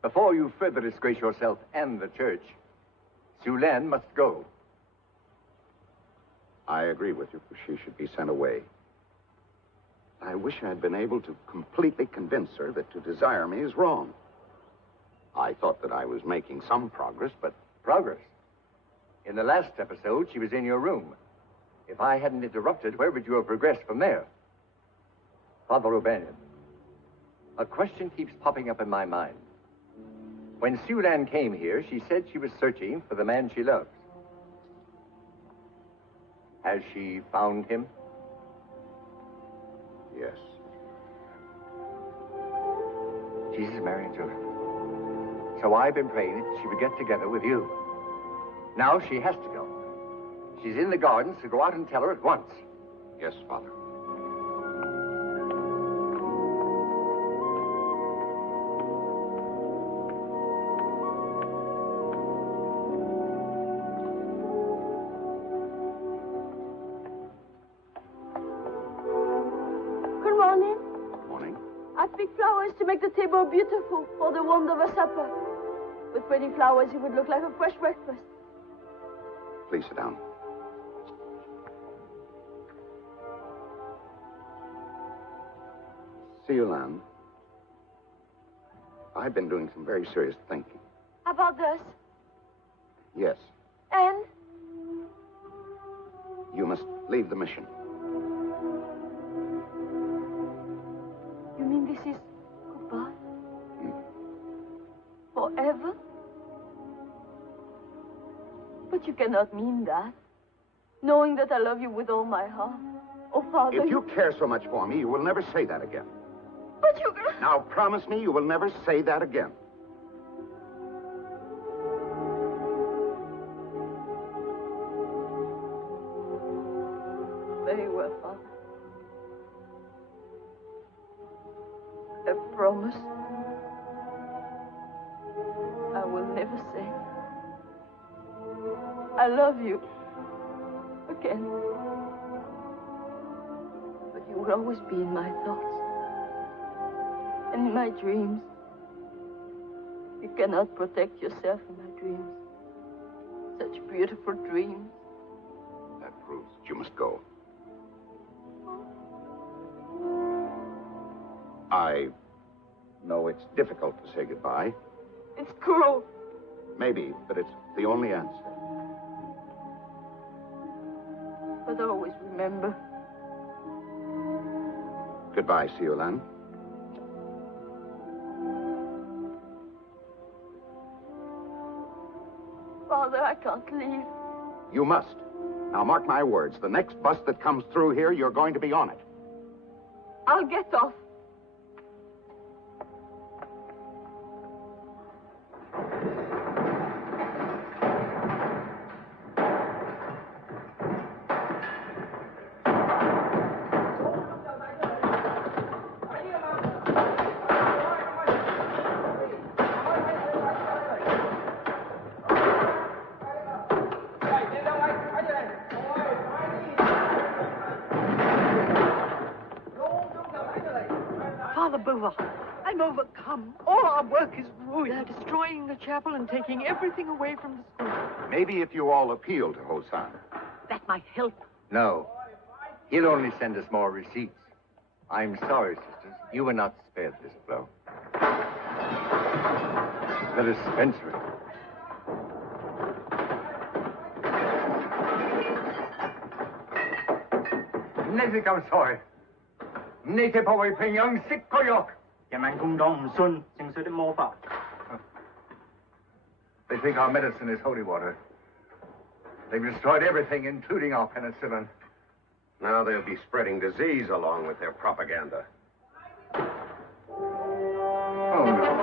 before you further disgrace yourself and the church, Su-Lan must go. I agree with you. She should be sent away. I wish I had been able to completely convince her that to desire me is wrong. I thought that I was making some progress, but... Progress? In the last episode, she was in your room. If I hadn't interrupted, where would you have progressed from there? Father O'Banion, a question keeps popping up in my mind. When Su-Lan came here, she said she was searching for the man she loves. Has she found him? Yes. Jesus, Mary, and Joseph. So I've been praying that she would get together with you. Now she has to go. She's in the gardens, so go out and tell her at once. Yes, Father. To make the table beautiful for the warmth of a supper. With pretty flowers, it would look like a fresh breakfast. Please sit down. Su-Lan, I've been doing some very serious thinking. About this? Yes. And? You must leave the mission. You mean this is goodbye? Forever? But you cannot mean that. Knowing that I love you with all my heart. Oh, Father... If you care so much for me, you will never say that again. But you... Now, promise me you will never say that again. Very well, Father. I promise I will never say I love you again. But you will always be in my thoughts and in my dreams. You cannot protect yourself in my dreams. Such beautiful dreams. That proves that you must go. I know it's difficult to say goodbye. It's cruel. Maybe, but it's the only answer. But always remember. Goodbye, Su-Lan. Father, I can't leave. You must. Now, mark my words. The next bus that comes through here, you're going to be on it. I'll get off. Father Bovard, I'm overcome. All our work is ruined. They're destroying the chapel and taking everything away from the school. Maybe if you all appeal to Hosan. That might help. No. He'll only send us more receipts. I'm sorry, sisters. You were not spared this blow. Let us censor it. Nezi kam soy. Nete pa wai penyang sik koyok. They think our medicine is holy water. They've destroyed everything, including our penicillin. Now they'll be spreading disease along with their propaganda. Oh, no.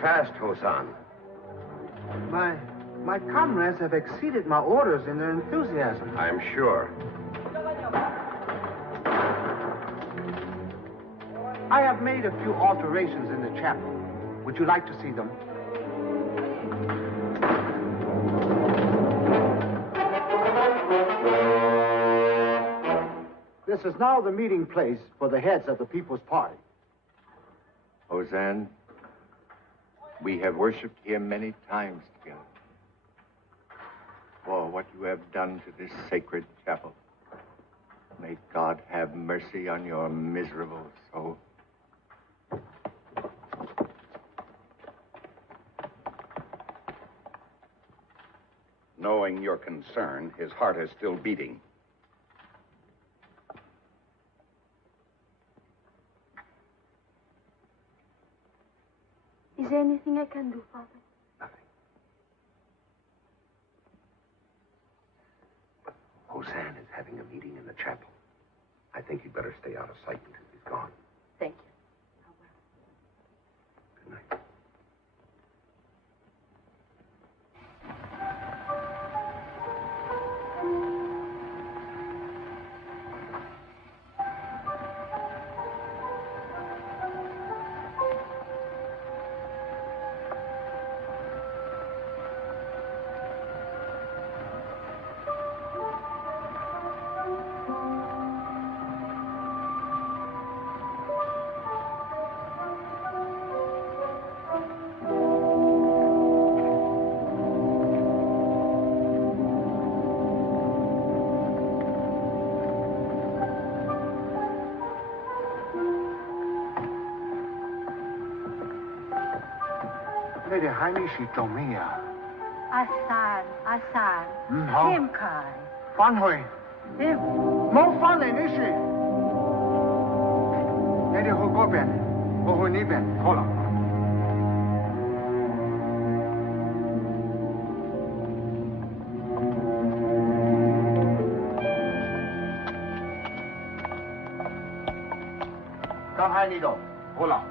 Fast, Hosan. My comrades have exceeded my orders in their enthusiasm. I'm sure. I have made a few alterations in the chapel. Would you like to see them? This is now the meeting place for the heads of the People's Party. Hosan, we have worshipped here many times together. For what you have done to this sacred chapel, may God have mercy on your miserable soul. Knowing your concern, his heart is still beating. Is there anything I can do, Father? Nothing. But Hosan is having a meeting in the chapel. I think you'd better stay out of sight until he's gone. Thank you. Good night. Asan. Hao. Kim Kai. Fan Hui. Kim. Mo Fan Lei Ni Shi. Ni Hu Go Bian. Wo Hu Ni Bian. Ho La. 刚才你走，好了。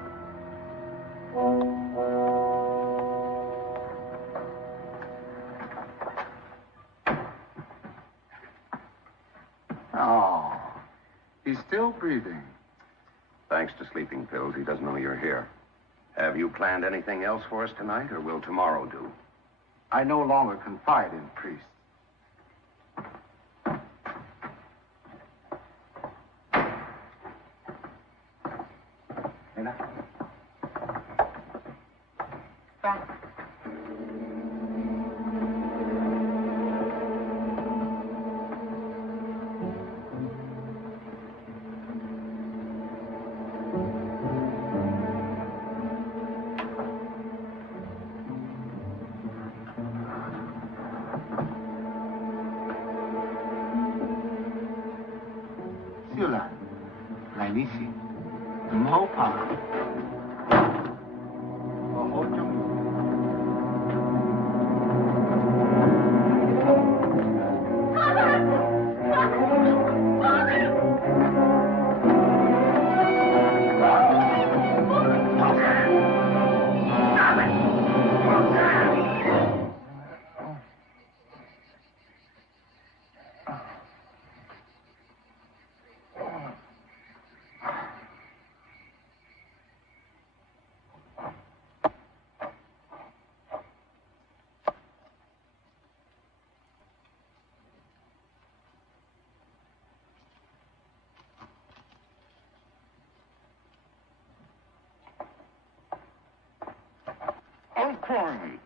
Oh, he's still breathing. Thanks to sleeping pills, he doesn't know you're here. Have you planned anything else for us tonight, or will tomorrow do? I no longer confide in priests. Su-Lan, 来你先，唔好怕。我好中意。Uncorny.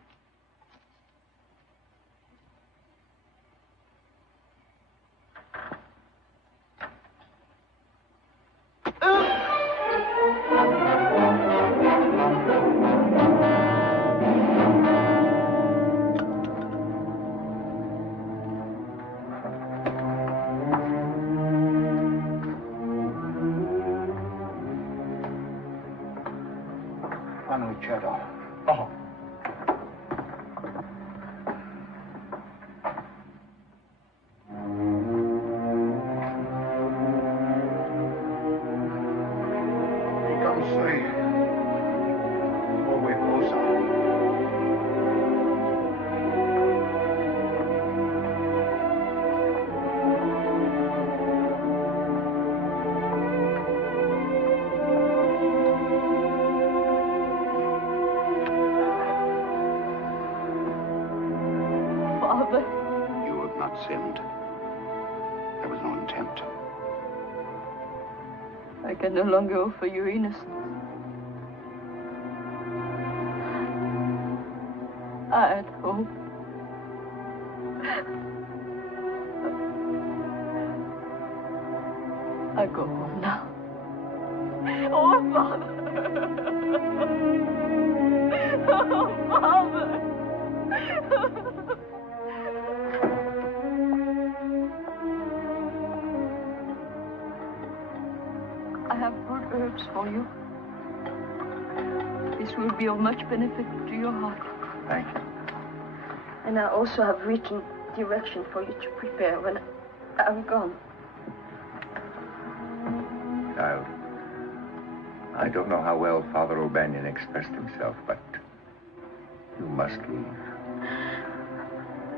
Fan Hui 知道。哦。 Sinned. There was no intent. I can no longer offer you innocence. I had hope. I go home now. Oh, Father! Oh, Father! I have good herbs for you. This will be of much benefit to your heart. Thank you. And I also have written direction for you to prepare when I'm gone. Child, I don't know how well Father O'Banion expressed himself, but you must leave.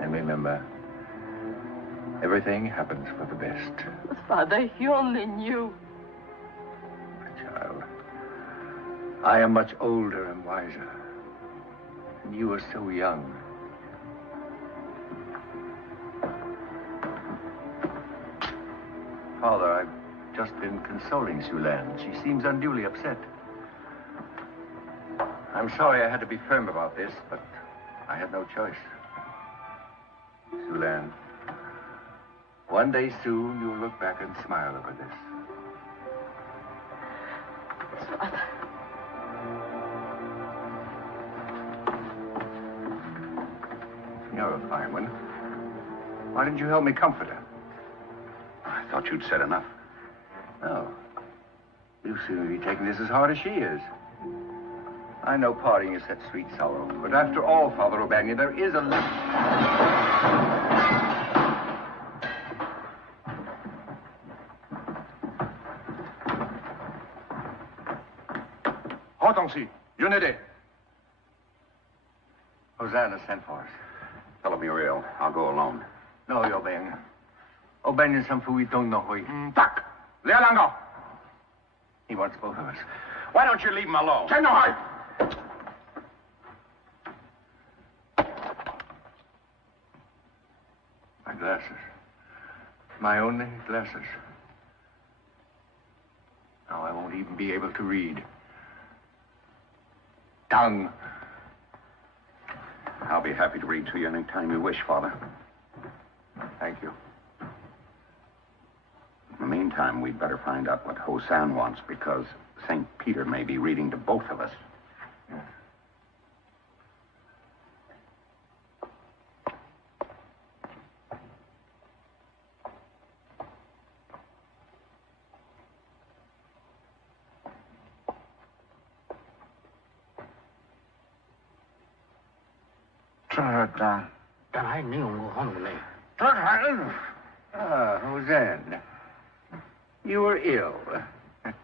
And remember, everything happens for the best. Father, if you only knew. Child, I am much older and wiser. And you are so young. Father, I've just been consoling Su-Lan. She seems unduly upset. I'm sorry I had to be firm about this, but I had no choice. Su-Lan, one day soon you'll look back and smile over this. Father. You're a fine one. Why didn't you help me comfort her? I thought you'd said enough. No. You seem to be taking this as hard as she is. I know parting is such sweet sorrow, but after all, Father O'Banion, there is a limit. Holden, unity. Hosan has sent for us. Tell him you're ill. I'll go alone. No, O'Banion. O'Banion, some fool we don't know who he... Fuck! Leolango! He wants both of us. Why don't you leave him alone? My glasses. My only glasses. Now I won't even be able to read. Tongue. I'll be happy to read to you any time you wish, Father. Thank you. In the meantime, we'd better find out what Hosan wants, because St. Peter may be reading to both of us. Yes. Hosan. You were ill. At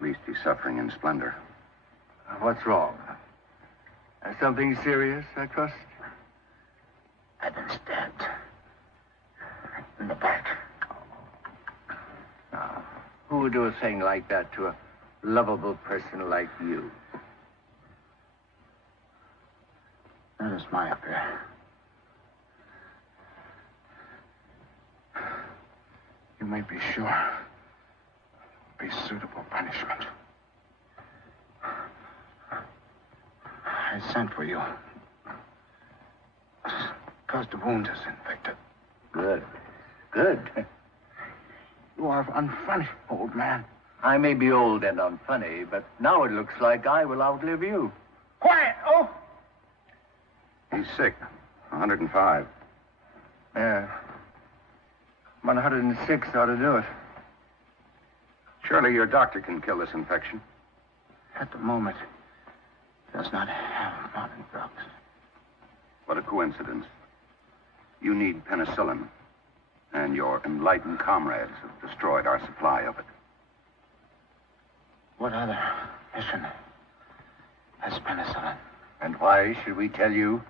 least he's suffering in splendor. What's wrong? Something serious, I trust? I've been stabbed. In the back. Now, who would do a thing like that to a lovable person like you? That is my affair. You may be sure be suitable punishment. I sent for you because the wound is infected. Good. Good. You are unfunny, old man. I may be old and unfunny, but now it looks like I will outlive you. Quiet! Oh! He's sick. 105. Yeah. 106 ought to do it. Surely your doctor can kill this infection. At the moment, does not have modern drugs. What a coincidence. You need penicillin, and your enlightened comrades have destroyed our supply of it. What other mission has penicillin? And why should we tell you?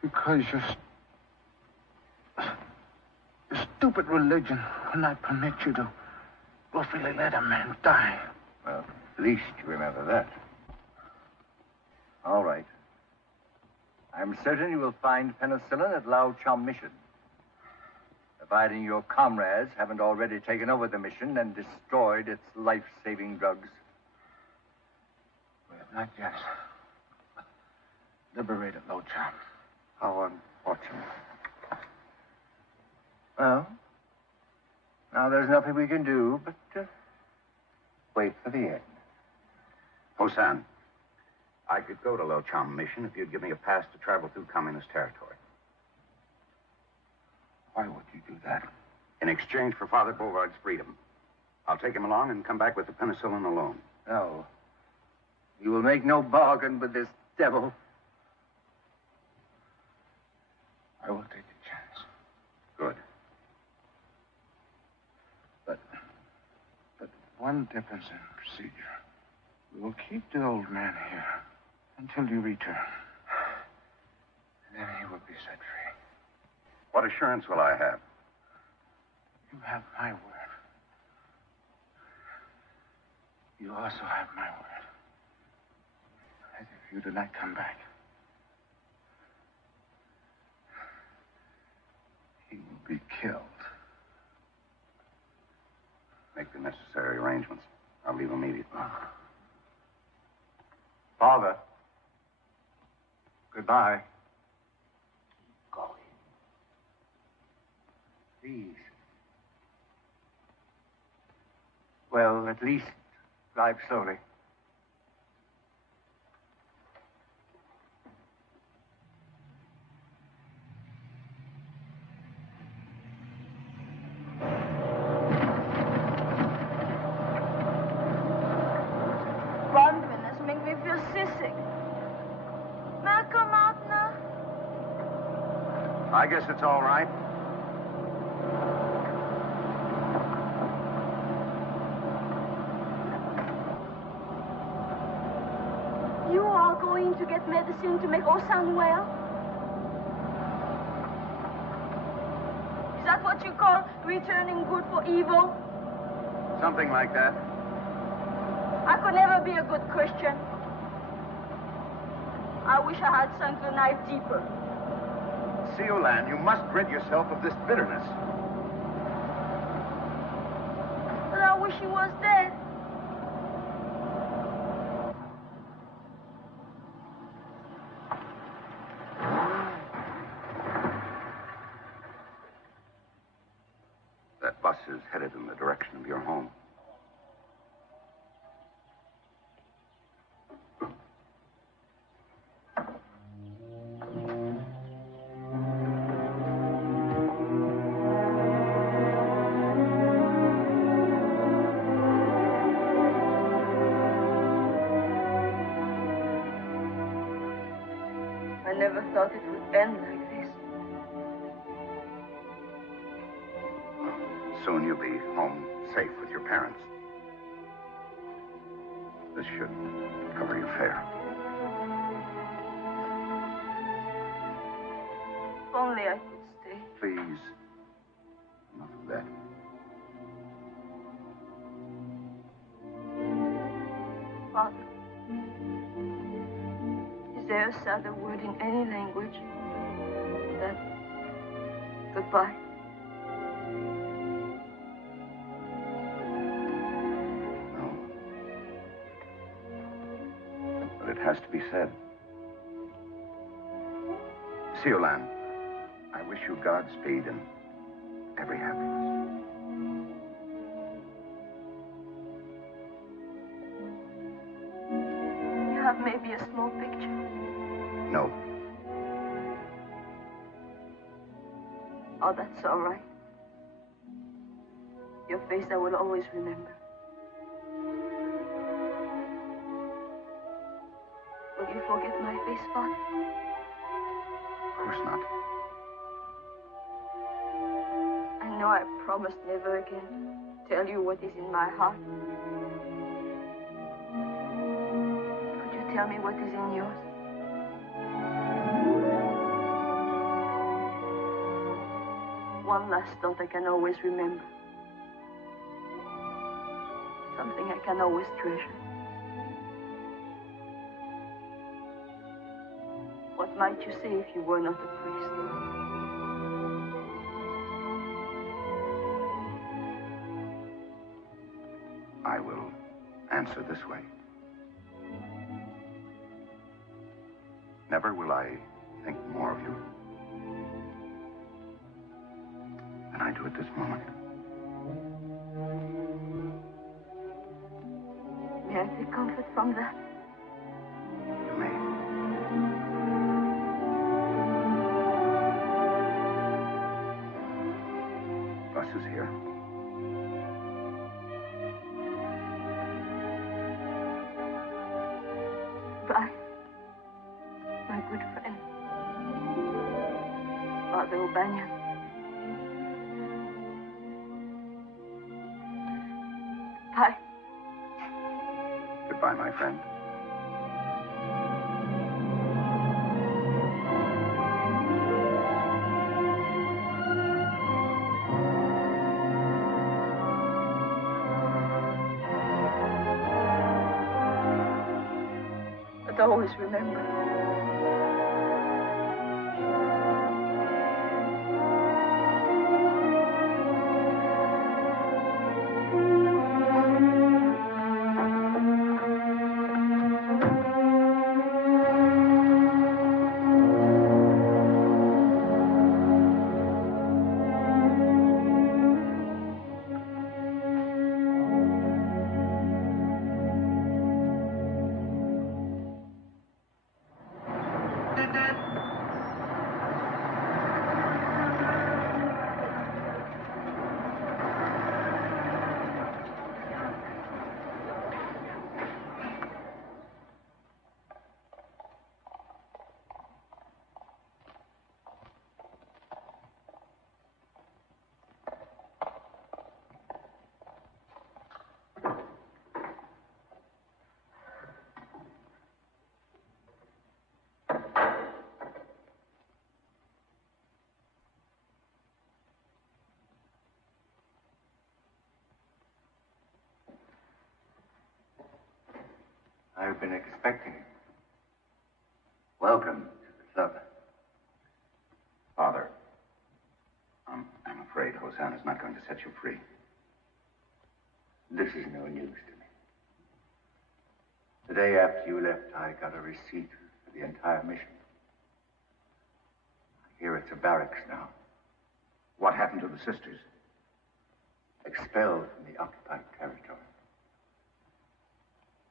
Because your stupid religion will not permit you to willfully let a man die. Well, at least you remember that. All right. I'm certain you will find penicillin at Lao Cham Mission. Providing your comrades haven't already taken over the mission and destroyed its life-saving drugs. We have not yet liberated Lo Cham. How unfortunate. Well, now there's nothing we can do but wait for the end. Hosan, I could go to Lo Cham Mission if you'd give me a pass to travel through communist territory. Why would you do that? In exchange for Father Bouvard's freedom. I'll take him along and come back with the penicillin alone. No. You will make no bargain with this devil. I will take the chance. Good. But one difference in procedure. We will keep the old man here until you return. And then he will be set free. What assurance will I have? You have my word. You also have my word. That if you do not come back, he will be killed. Make the necessary arrangements. I'll leave immediately. Father. Goodbye. Go. Please. Well, at least drive slowly. I guess it's all right. You are going to get medicine to make Hosan well? Is that what you call returning good for evil? Something like that. I could never be a good Christian. I wish I had sunk the knife deeper. Su-Lan, you must rid yourself of this bitterness. But I wish he was dead. That bus is headed in the direction of your home. I never thought it would end like this. Soon you'll be home safe with your parents. This should cover your fare. If only I could stay. Please. Enough of that. Father, is there a sadder word in any language than goodbye? No. But it has to be said. Su-Lan, I wish you Godspeed and every happiness. You have maybe a small picture. No. Oh, that's all right. Your face I will always remember. Will you forget my face, Father? Of course not. I know I promised never again tell you what is in my heart. Could you tell me what is in yours? One last thought I can always remember. Something I can always treasure. What might you say if you were not a priest? I will answer this way. Never will I think more of you than I do at this moment. May I take comfort from that? You may. Bus is here. Bye, my good friend, Father O'Banion. Bye. Goodbye, my friend. But always remember, I've been expecting it. Welcome to the club. Father, I'm afraid Hosan is not going to set you free. This is no news to me. The day after you left, I got a receipt for the entire mission. I hear it's a barracks now. What happened to the sisters? Expelled from the occupied territory.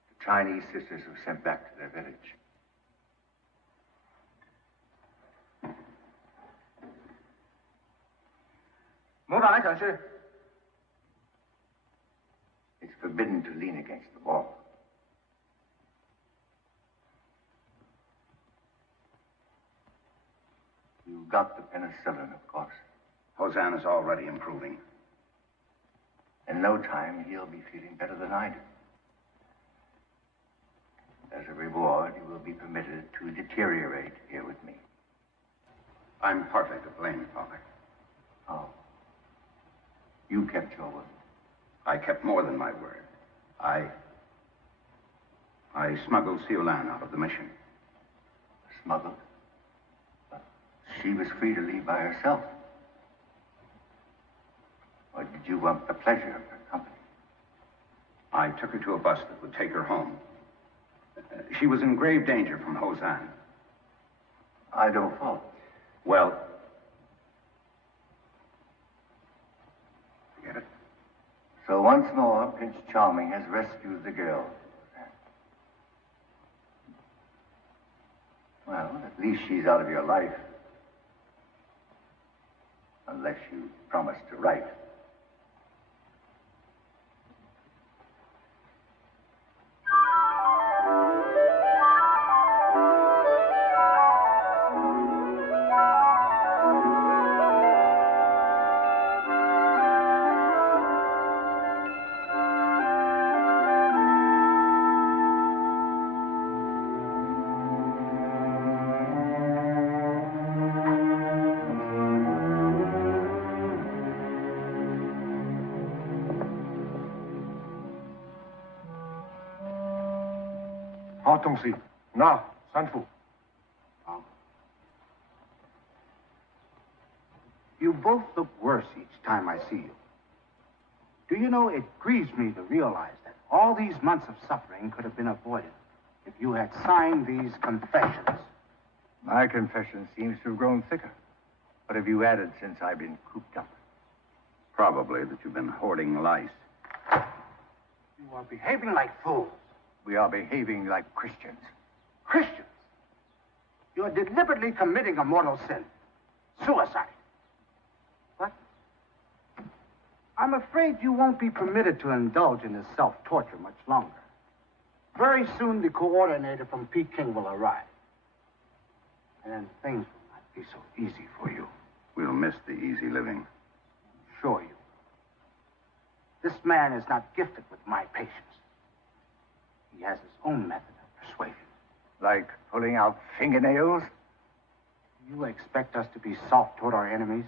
The Chinese sisters were sent back to their village. It's forbidden to lean against the wall. You got the penicillin, of course. Hosan is already improving. In no time, he'll be feeling better than I do. As a reward, you will be permitted to deteriorate here with me. I'm partly to blame, Father. Oh. You kept your word. I kept more than my word. I smuggled Su-Lan out of the mission. Smuggled? She was free to leave by herself. Or did you want the pleasure of her company? I took her to a bus that would take her home. She was in grave danger from Hosan. I don't follow. Well, forget it. So once more, Prince Charming has rescued the girl. Well, at least she's out of your life. Unless you promise to write. You both look worse each time I see you. Do you know, it grieves me to realize that all these months of suffering could have been avoided if you had signed these confessions. My confession seems to have grown thicker. What have you added since I've been cooped up? Probably that you've been hoarding lice. You are behaving like fools. We are behaving like Christians. Christians? You are deliberately committing a mortal sin. Suicide. But I'm afraid you won't be permitted to indulge in this self-torture much longer. Very soon the coordinator from Peking will arrive. And then things will not be so easy for you. We'll miss the easy living. Assure you. This man is not gifted with my patience. He has his own method of persuasion. Like pulling out fingernails? You expect us to be soft toward our enemies?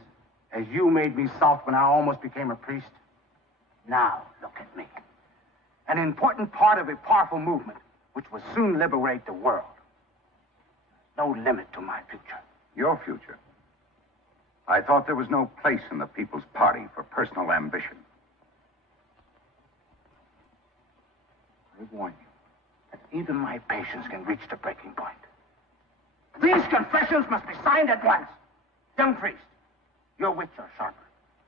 As you made me soft when I almost became a priest? Now, look at me. An important part of a powerful movement which will soon liberate the world. No limit to my future. Your future? I thought there was no place in the People's Party for personal ambition. I warn you that even my patience can reach the breaking point. These confessions must be signed at once. Young priest, your wits are sharper.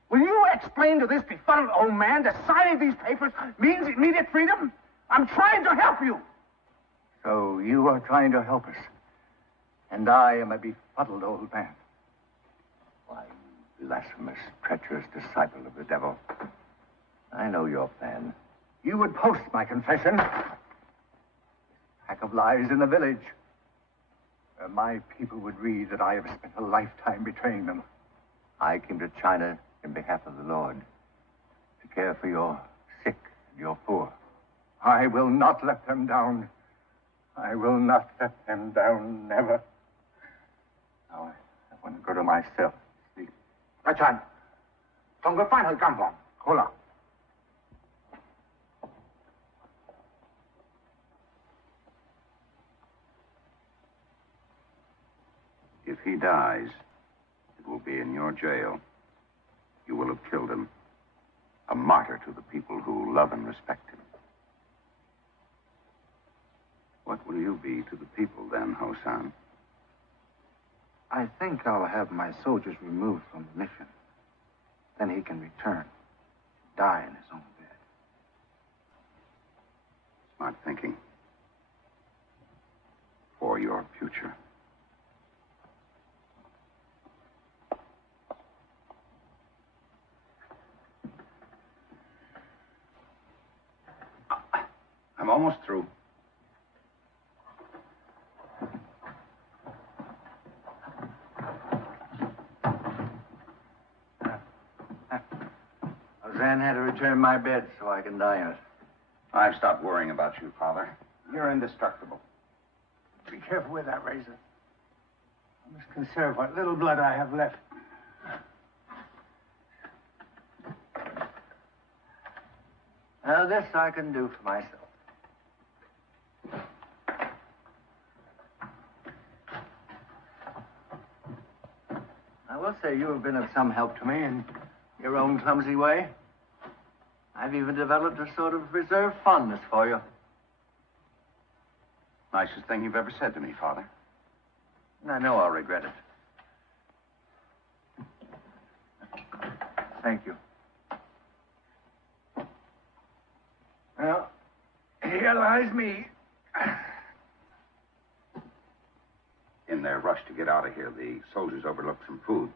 Will you explain to this befuddled old man that signing these papers means immediate freedom? I'm trying to help you. So you are trying to help us. And I am a befuddled old man. Why, you blasphemous, treacherous disciple of the devil. I know your plan. You would post my confession. Pack of lies in the village. Where my people would read that I have spent a lifetime betraying them. I came to China in behalf of the Lord. To care for your sick and your poor. I will not let them down. I will not let them down, never. Now, I want to go to my cell. Sleep. Achan, Tonga final come from. Hola. 《If he dies, it will be in your jail. You will have killed him. A martyr to the people who love and respect him. What will you be to the people then, Hosan? I think I'll have my soldiers removed from the mission. Then he can return, die in his own bed. Smart thinking. For your future. I'm almost through. Hosan had to return my bed so I can die in it. I've stopped worrying about you, Father. You're indestructible. Be careful with that razor. I must conserve what little blood I have left. Now, this I can do for myself. I will say you have been of some help to me in your own clumsy way. I've even developed a sort of reserve fondness for you. Nicest thing you've ever said to me, Father. And I know I'll regret it. Thank you. Well, here lies me. In their rush to get out of here, the soldiers overlooked some food.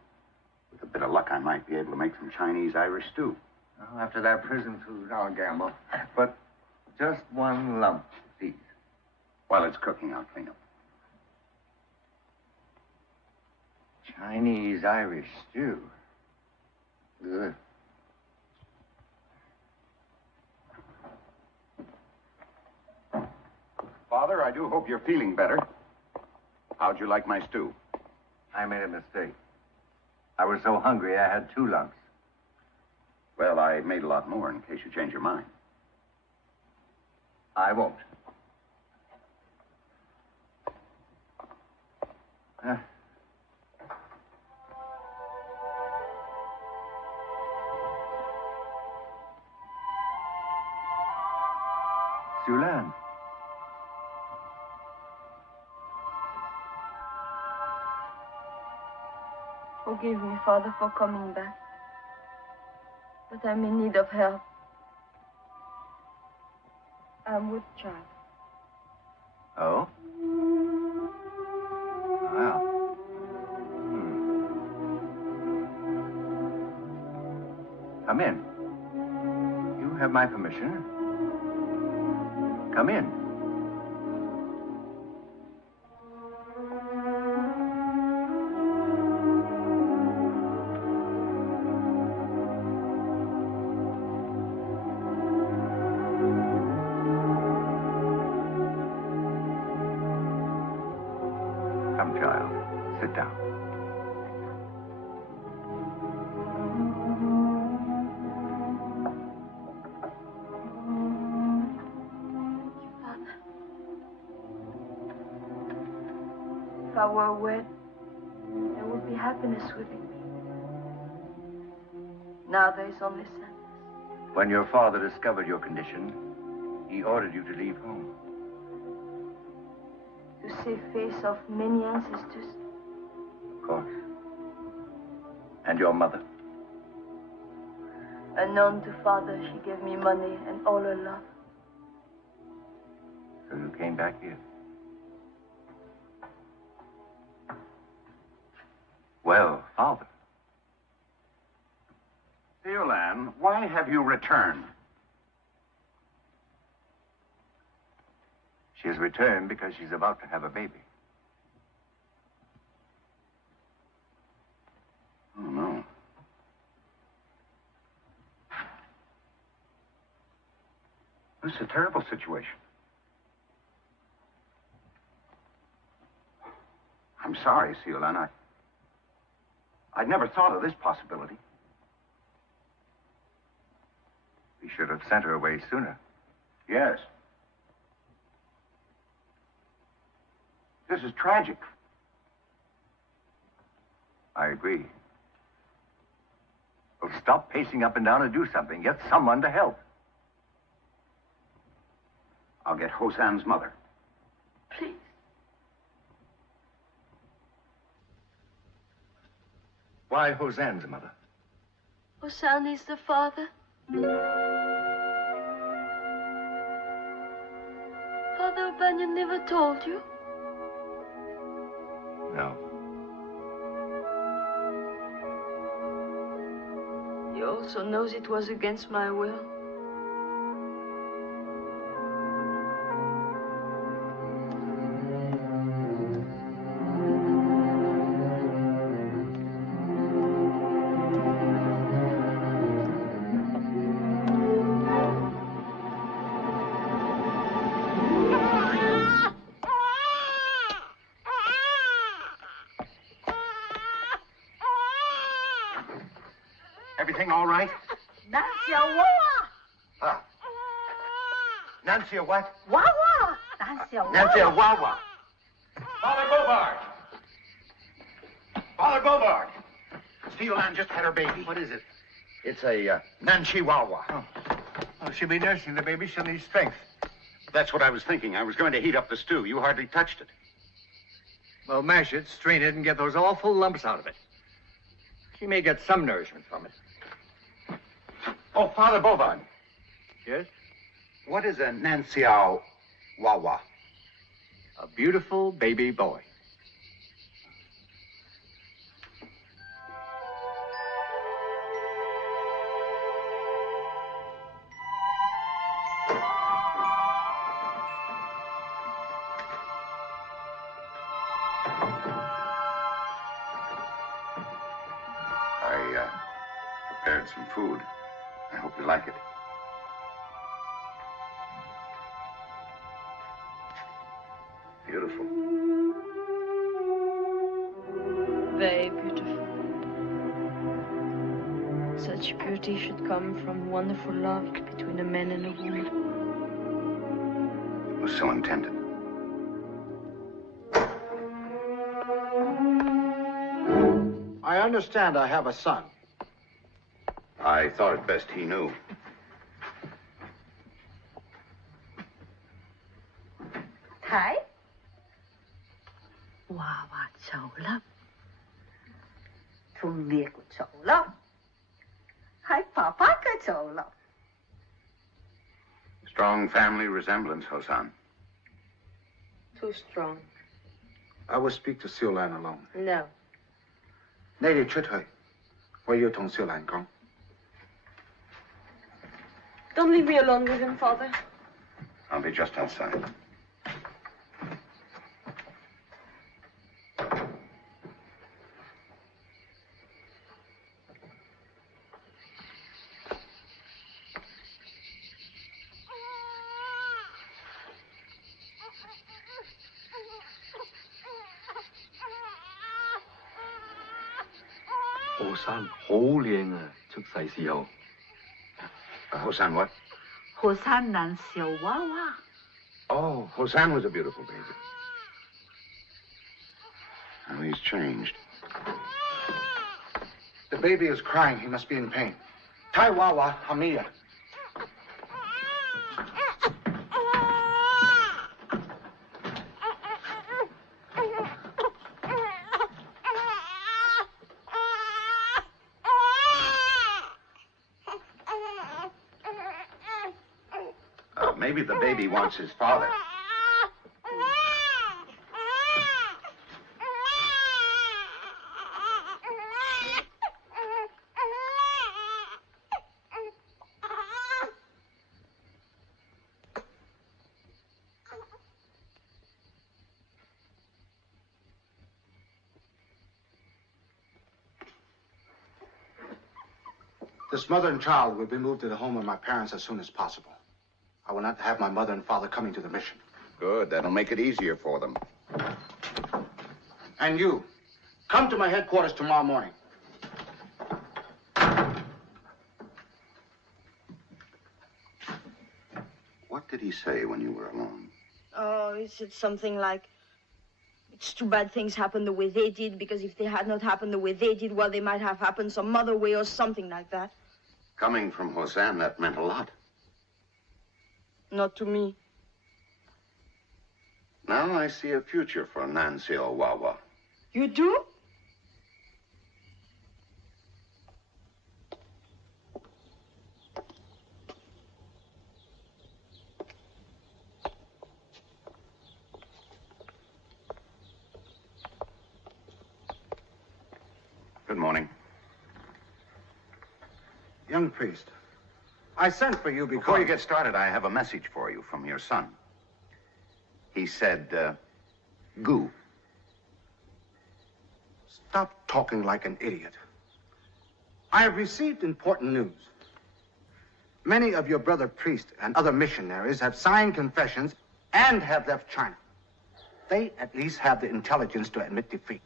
With a bit of luck, I might be able to make some Chinese-Irish stew. Well, after that prison food, I'll gamble. But just one lump, please. While it's cooking, I'll clean up. Chinese-Irish stew. Good. Father, I do hope you're feeling better. How'd you like my stew? I made a mistake. I was so hungry, I had 2 lumps. Well, I made a lot more in case you change your mind. I won't. Su-Lan. Forgive me, Father, for coming back. But I'm in need of help. I'm with child. Oh? Well. Come in. You have my permission. Come in. Come, child. Sit down. If I were wed, there would be happiness within me. Now there is only sadness. When your father discovered your condition, he ordered you to leave home. To save face of many ancestors. Of course. And your mother. Unknown to Father, she gave me money and all her love. So you came back here. Well, Father. Su-Lan, why have you returned? She has returned because she's about to have a baby. Oh, no. This is a terrible situation. I'm sorry, Su-Lan. I'd never thought of this possibility. We should have sent her away sooner. Yes. This is tragic. I agree. Well, stop pacing up and down and do something. Get someone to help. I'll get Hosan's mother. Please. Why Hosan's mother? Hosan is the father. Father O'Banion never told you? No. He also knows it was against my will. Everything all right? Nancy a Wawa. Ah. Nancy a what? Wawa. Nancy a Wawa. Nancy a Wawa. Father Bovard! Father Bovard! Su-Lan just had her baby. What is it? It's a Nancy Wawa. Oh, she'll be nursing the baby. She'll need strength. That's what I was thinking. I was going to heat up the stew. You hardly touched it. Well, mash it, strain it, and get those awful lumps out of it. She may get some nourishment from it. Oh, Father Bovard. Yes? What is a Nancy-Wawa? A beautiful baby boy. I prepared some food. I hope you like it. Beautiful. Very beautiful. Such beauty should come from wonderful love between a man and a woman. It was so intended. I understand I have a son. I thought it best he knew. Thái. Wawa xấu lắm. Thùng liệt của xấu lắm. Hai papa cái xấu lắm. Strong family resemblance, Hosan. Too strong. I will speak to Su-Lan alone. No. 你哋出去，我要同Su-Lan講。 Don't leave me alone with him, Father. I'll be just outside. Hosan 好靚啊！出世時候。Hosan what? Hosan Nancy a Wawa. Oh, Hosan was a beautiful baby. Now he's changed. The baby is crying. He must be in pain. Tai Wawa Hamiya. Maybe the baby wants his father. This mother and child will be moved to the home of my parents as soon as possible. I will not have my mother and father coming to the mission. Good. That'll make it easier for them. And you, come to my headquarters tomorrow morning. What did he say when you were alone? Oh, he said something like, It's too bad things happened the way they did, because if they had not happened the way they did, well, they might have happened some other way or something like that. Coming from Hosan, that meant a lot. Not to me. Now I see a future for Nancy Owawa. You do? Good morning. Young priest, I sent for you because... Before you get started, I have a message for you from your son. He said, goo. Stop talking like an idiot. I have received important news. Many of your brother priests and other missionaries have signed confessions and have left China. They at least have the intelligence to admit defeat.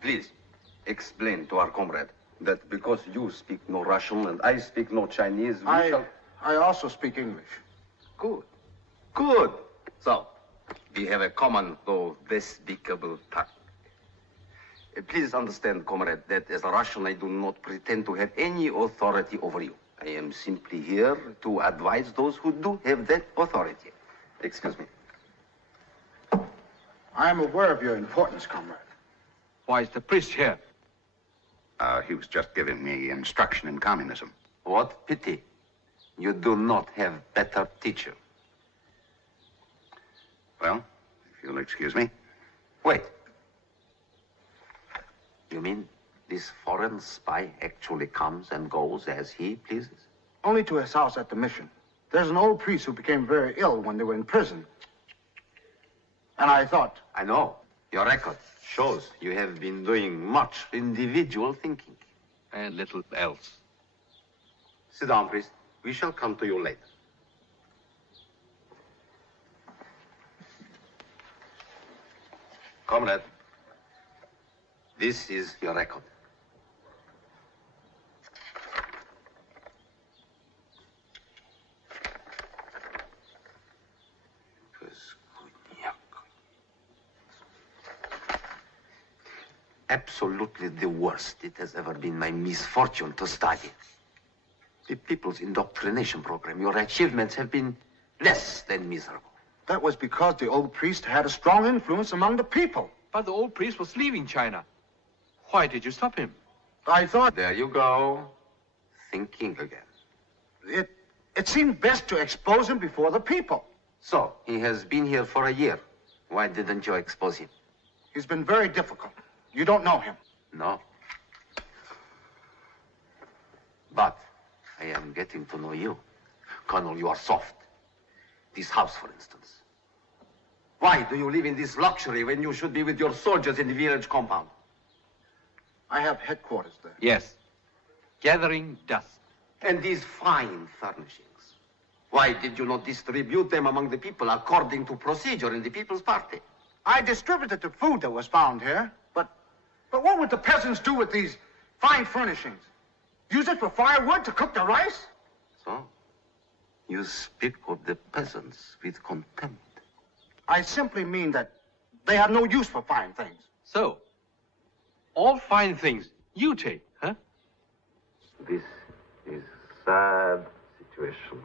Please, explain to our comrade that because you speak no Russian and I speak no Chinese, I also speak English. Good. Good. So, we have a common, though despicable tongue. Please understand, comrade, that as a Russian, I do not pretend to have any authority over you. I am simply here to advise those who do have that authority. Excuse me. I am aware of your importance, comrade. Why is the priest here? He was just giving me instruction in communism. What pity. You do not have better teacher. Well, if you'll excuse me. Wait. You mean this foreign spy actually comes and goes as he pleases? Only to his house at the mission. There's an old priest who became very ill when they were in prison. And I thought... I know. Your record shows you have been doing much individual thinking. And little else. Sit down, priest. We shall come to you later. Comrade, this is your record. Absolutely the worst. It has ever been my misfortune to study. The People's Indoctrination Program, your achievements have been less than miserable. That was because the old priest had a strong influence among the people. But the old priest was leaving China. Why did you stop him? I thought... There you go. Thinking again. It seemed best to expose him before the people. So, he has been here for a year. Why didn't you expose him? He's been very difficult. You don't know him. No. But I am getting to know you. Colonel, you are soft. This house, for instance. Why do you live in this luxury when you should be with your soldiers in the village compound? I have headquarters there. Yes. Gathering dust. And these fine furnishings. Why did you not distribute them among the people according to procedure in the People's Party? I distributed the food that was found here, but what would the peasants do with these fine furnishings? Use it for firewood to cook the rice? So, you speak of the peasants with contempt. I simply mean that they have no use for fine things. So, all fine things you take, huh? This is a sad situation.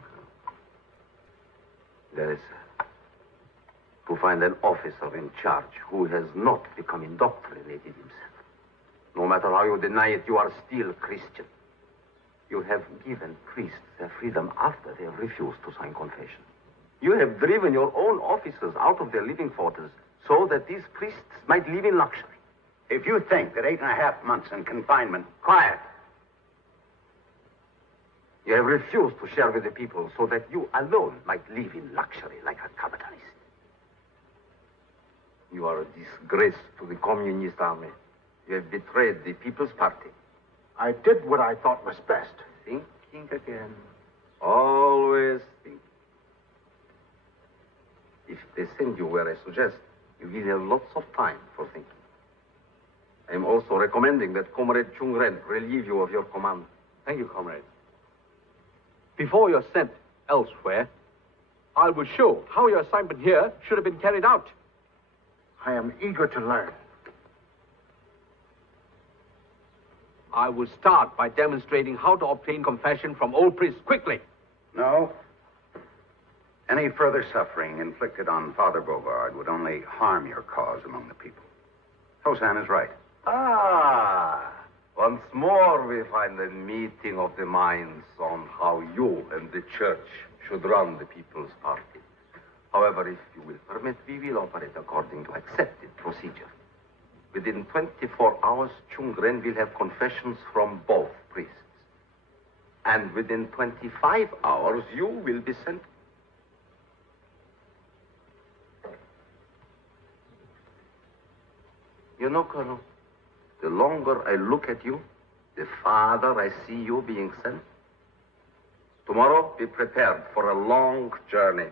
Very sad. To find an officer in charge who has not become indoctrinated himself. No matter how you deny it, you are still Christian. You have given priests their freedom after they have refused to sign confession. You have driven your own officers out of their living quarters so that these priests might live in luxury. If you think that 8.5 months in confinement... Quiet. You have refused to share with the people so that you alone might live in luxury like a capitalist. You are a disgrace to the communist army. You have betrayed the People's Party. I did what I thought was best. Thinking again. Always think. If they send you where I suggest, you will have lots of time for thinking. I am also recommending that Comrade Chung Ren relieve you of your command. Thank you, comrade. Before you're sent elsewhere, I will show how your assignment here should have been carried out. I am eager to learn. I will start by demonstrating how to obtain confession from old priests quickly. No. Any further suffering inflicted on Father Bovard would only harm your cause among the people. Hosan is right. Ah, once more we find a meeting of the minds on how you and the church should run the People's Party. However, if you will permit, we will operate according to accepted procedure. Within 24 hours, Chung Ren will have confessions from both priests. And within 25 hours, you will be sent. You know, Colonel, the longer I look at you, the farther I see you being sent. Tomorrow, be prepared for a long journey.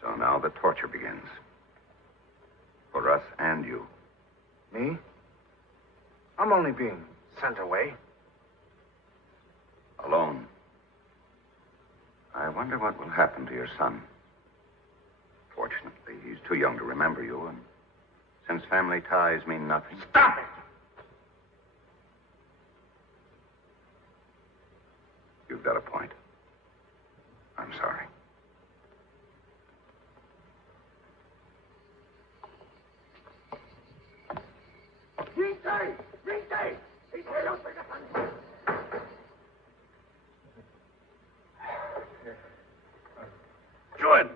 So now the torture begins. For us and you. Me? I'm only being sent away. Alone. I wonder what will happen to your son. Fortunately, he's too young to remember you, and since family ties mean nothing... Stop it! You've got a point. I'm sorry. Nuyen!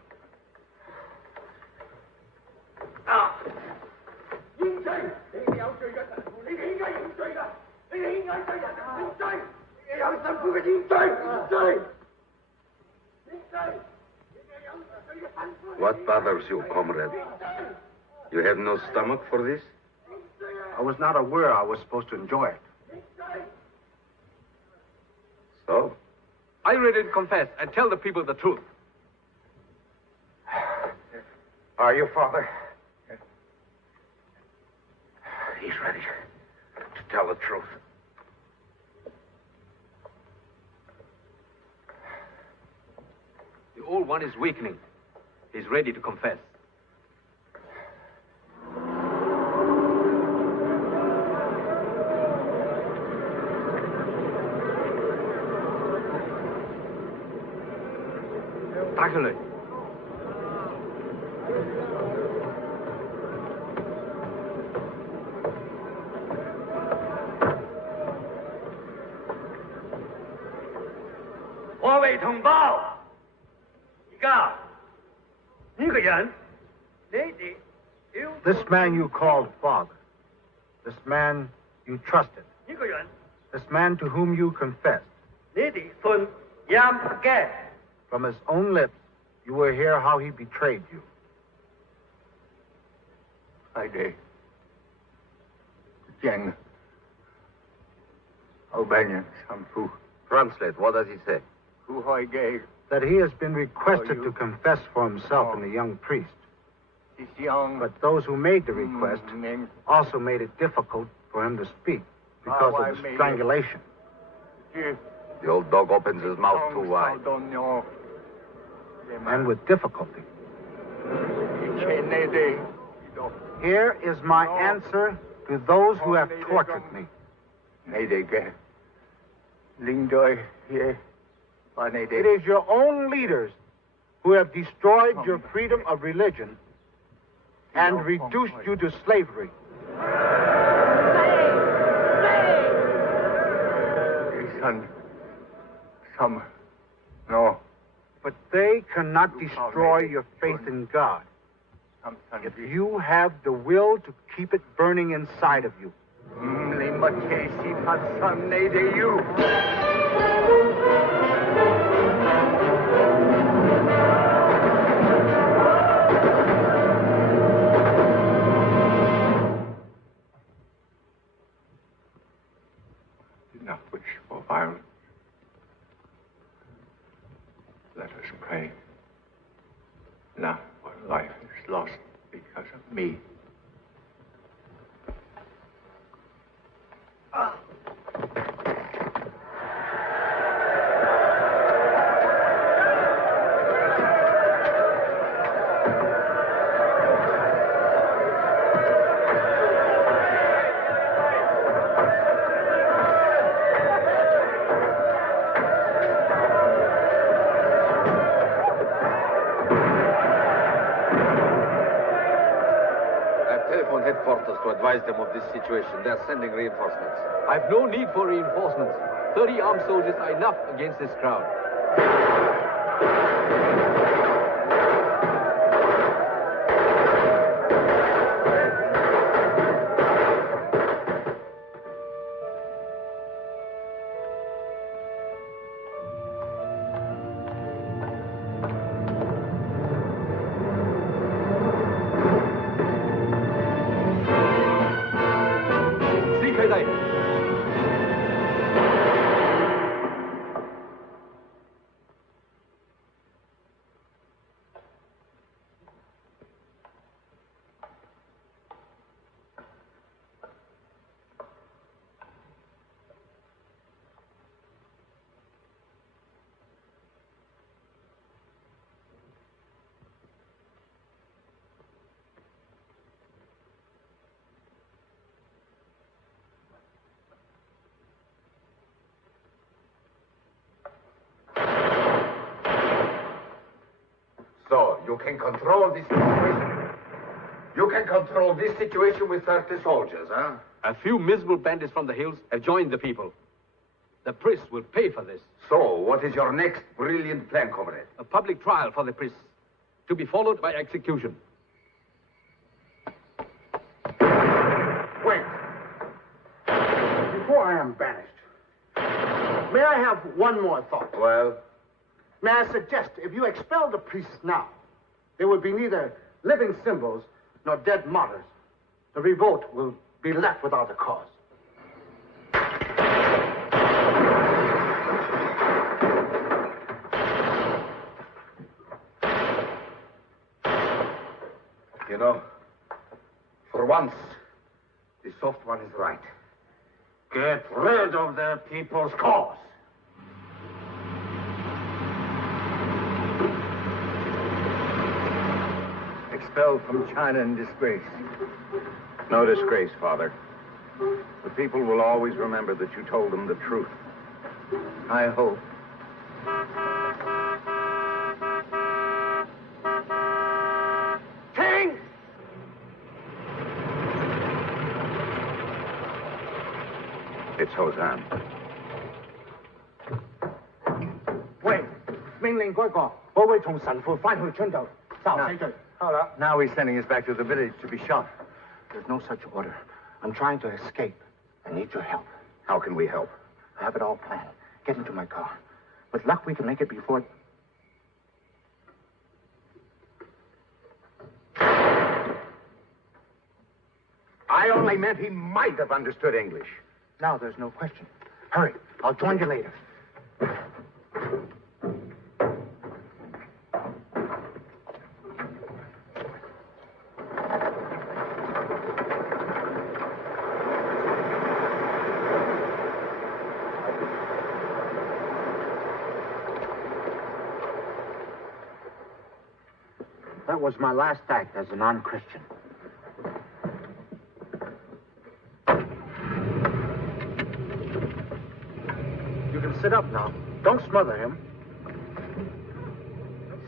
What bothers you, comrade? You have no stomach for this? I was not aware I was supposed to enjoy it. So? Are you ready to confess and tell the people the truth? Are you, Father? He's ready to tell the truth. The old one is weakening. He's ready to confess. Takele. This man you called father. This man you trusted. This man to whom you confessed. From his own lips, you will hear how he betrayed you. I did. Jen. Albanian, Sampu. Translate, what does he say? Who I gave. That he has been requested to confess for himself and the young priest. He's young. But those who made the request also made it difficult for him to speak because of the strangulation. The old dog opens his mouth too wide. And with difficulty. Here is my answer to those who have tortured me. It is your own leaders who have destroyed your freedom of religion and reduced you to slavery. No. But they cannot destroy your faith in God if you have the will to keep it burning inside of you. violence. Let us pray. Not for life is lost because of me. Headquarters to advise them of this situation. They're sending reinforcements. I've no need for reinforcements. 30 armed soldiers are enough against this crowd. So, you can control this situation? You can control this situation with 30 soldiers, huh? A few miserable bandits from the hills have joined the people. The priests will pay for this. So, what is your next brilliant plan, comrade? A public trial for the priests, to be followed by execution. Wait. Before I am banished, may I have one more thought? Well? May I suggest, if you expel the priests now, there will be neither living symbols nor dead martyrs. The revolt will be left without a cause. You know, for once, the soft one is right. Get rid of the people's cause. Expelled from China in disgrace. No disgrace, Father. The people will always remember that you told them the truth. I hope. King! It's Hosan. Wait. 命令該個，我會同神父返去春度，殺死佢。 Now he's sending us back to the village to be shot. There's no such order. I'm trying to escape. I need your help. How can we help? I have it all planned. Get into my car. With luck, we can make it before... I only meant he might have understood English. Now there's no question. Hurry. I'll join you later. That was my last act as a non-Christian. You can sit up now. Don't smother him.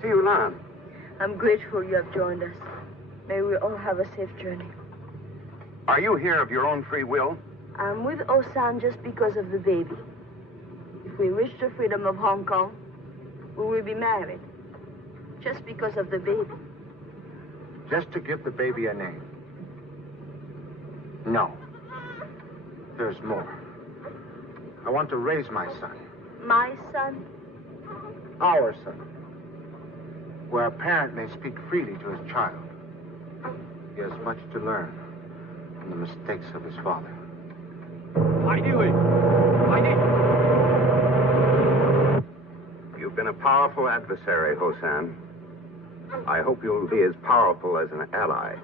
Su-Lan. I'm grateful you have joined us. May we all have a safe journey. Are you here of your own free will? I'm with Hosan just because of the baby. If we reach the freedom of Hong Kong, we will be married. Just because of the baby. Just to give the baby a name. No. There's more. I want to raise my son. My son? Our son. Where a parent may speak freely to his child. He has much to learn from the mistakes of his father. I knew it. I did. been a powerful adversary, Hosan. I hope you'll be as powerful as an ally.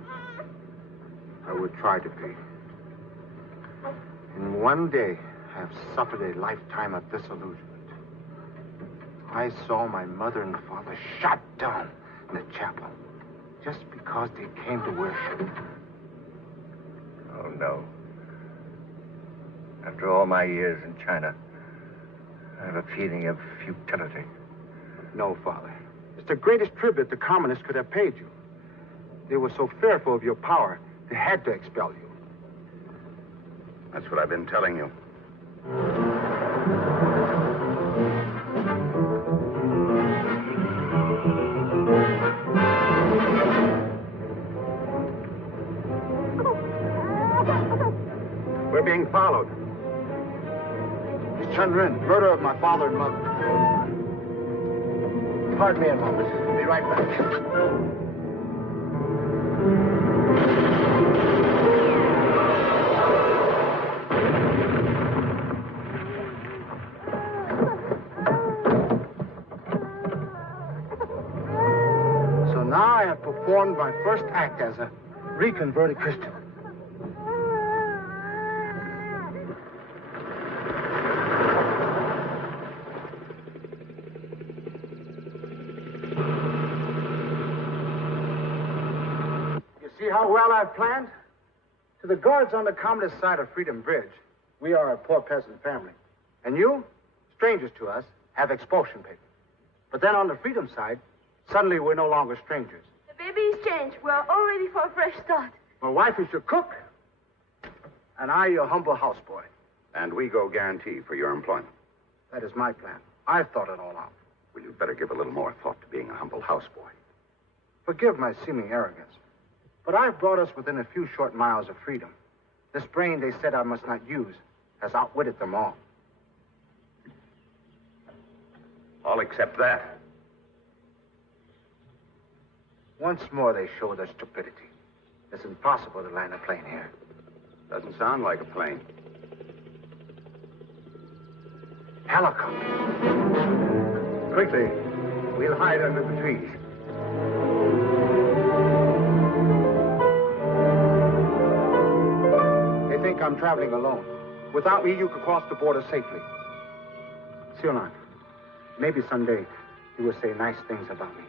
I would try to be. In one day, I have suffered a lifetime of disillusionment. I saw my mother and father shot down in the chapel just because they came to worship. Oh, no. After all my years in China, I have a feeling of futility. No, Father. It's the greatest tribute the communists could have paid you. They were so fearful of your power, they had to expel you. That's what I've been telling you. We're being followed. It's Chen-Rin, murder of my father and mother. Pardon me a moment. I'll be right back. So now I have performed my first act as a reconverted Christian. See how well I've planned? To the guards on the communist side of Freedom Bridge, we are a poor peasant family. And you, strangers to us, have expulsion papers. But then on the Freedom side, suddenly we're no longer strangers. The baby's changed. We're all ready for a fresh start. My wife is your cook, and I your humble houseboy. And we go guarantee for your employment. That is my plan. I've thought it all out. Well, you'd better give a little more thought to being a humble houseboy. Forgive my seeming arrogance, but I've brought us within a few short miles of freedom. This brain they said I must not use has outwitted them all. I'll accept that. Once more they show their stupidity. It's impossible to land a plane here. Doesn't sound like a plane. Helicopter. Quickly, we'll hide under the trees. They think I'm traveling alone. Without me, you could cross the border safely. Su-Lan, maybe someday you will say nice things about me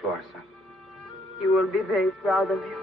to our son. You will be very proud of you.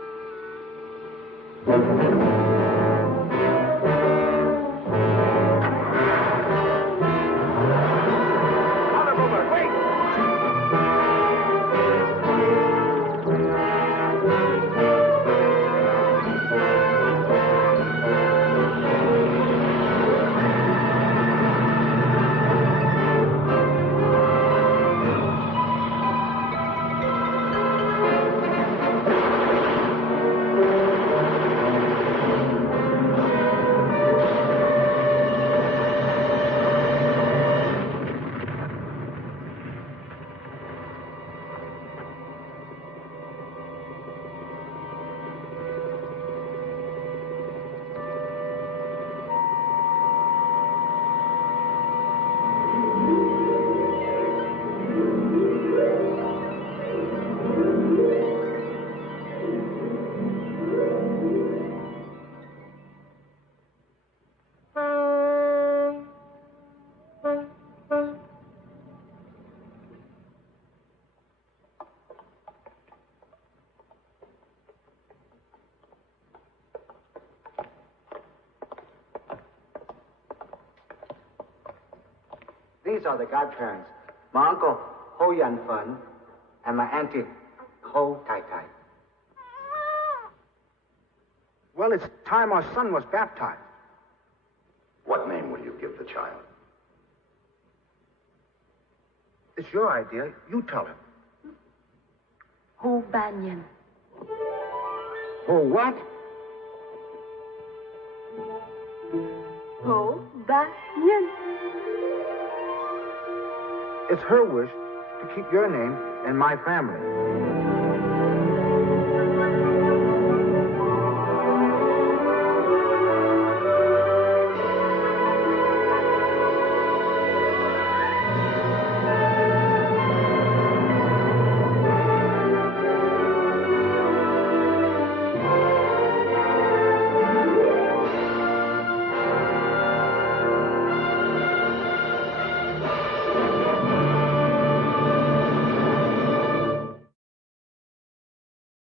These are the godparents. My uncle, Ho Yan Fun, and my auntie, Ho Tai Tai. Well, it's time our son was baptized. What name will you give the child? It's your idea. You tell him. Ho Banyan. Oh, what? Ho Banyan. It's her wish to keep your name and my family.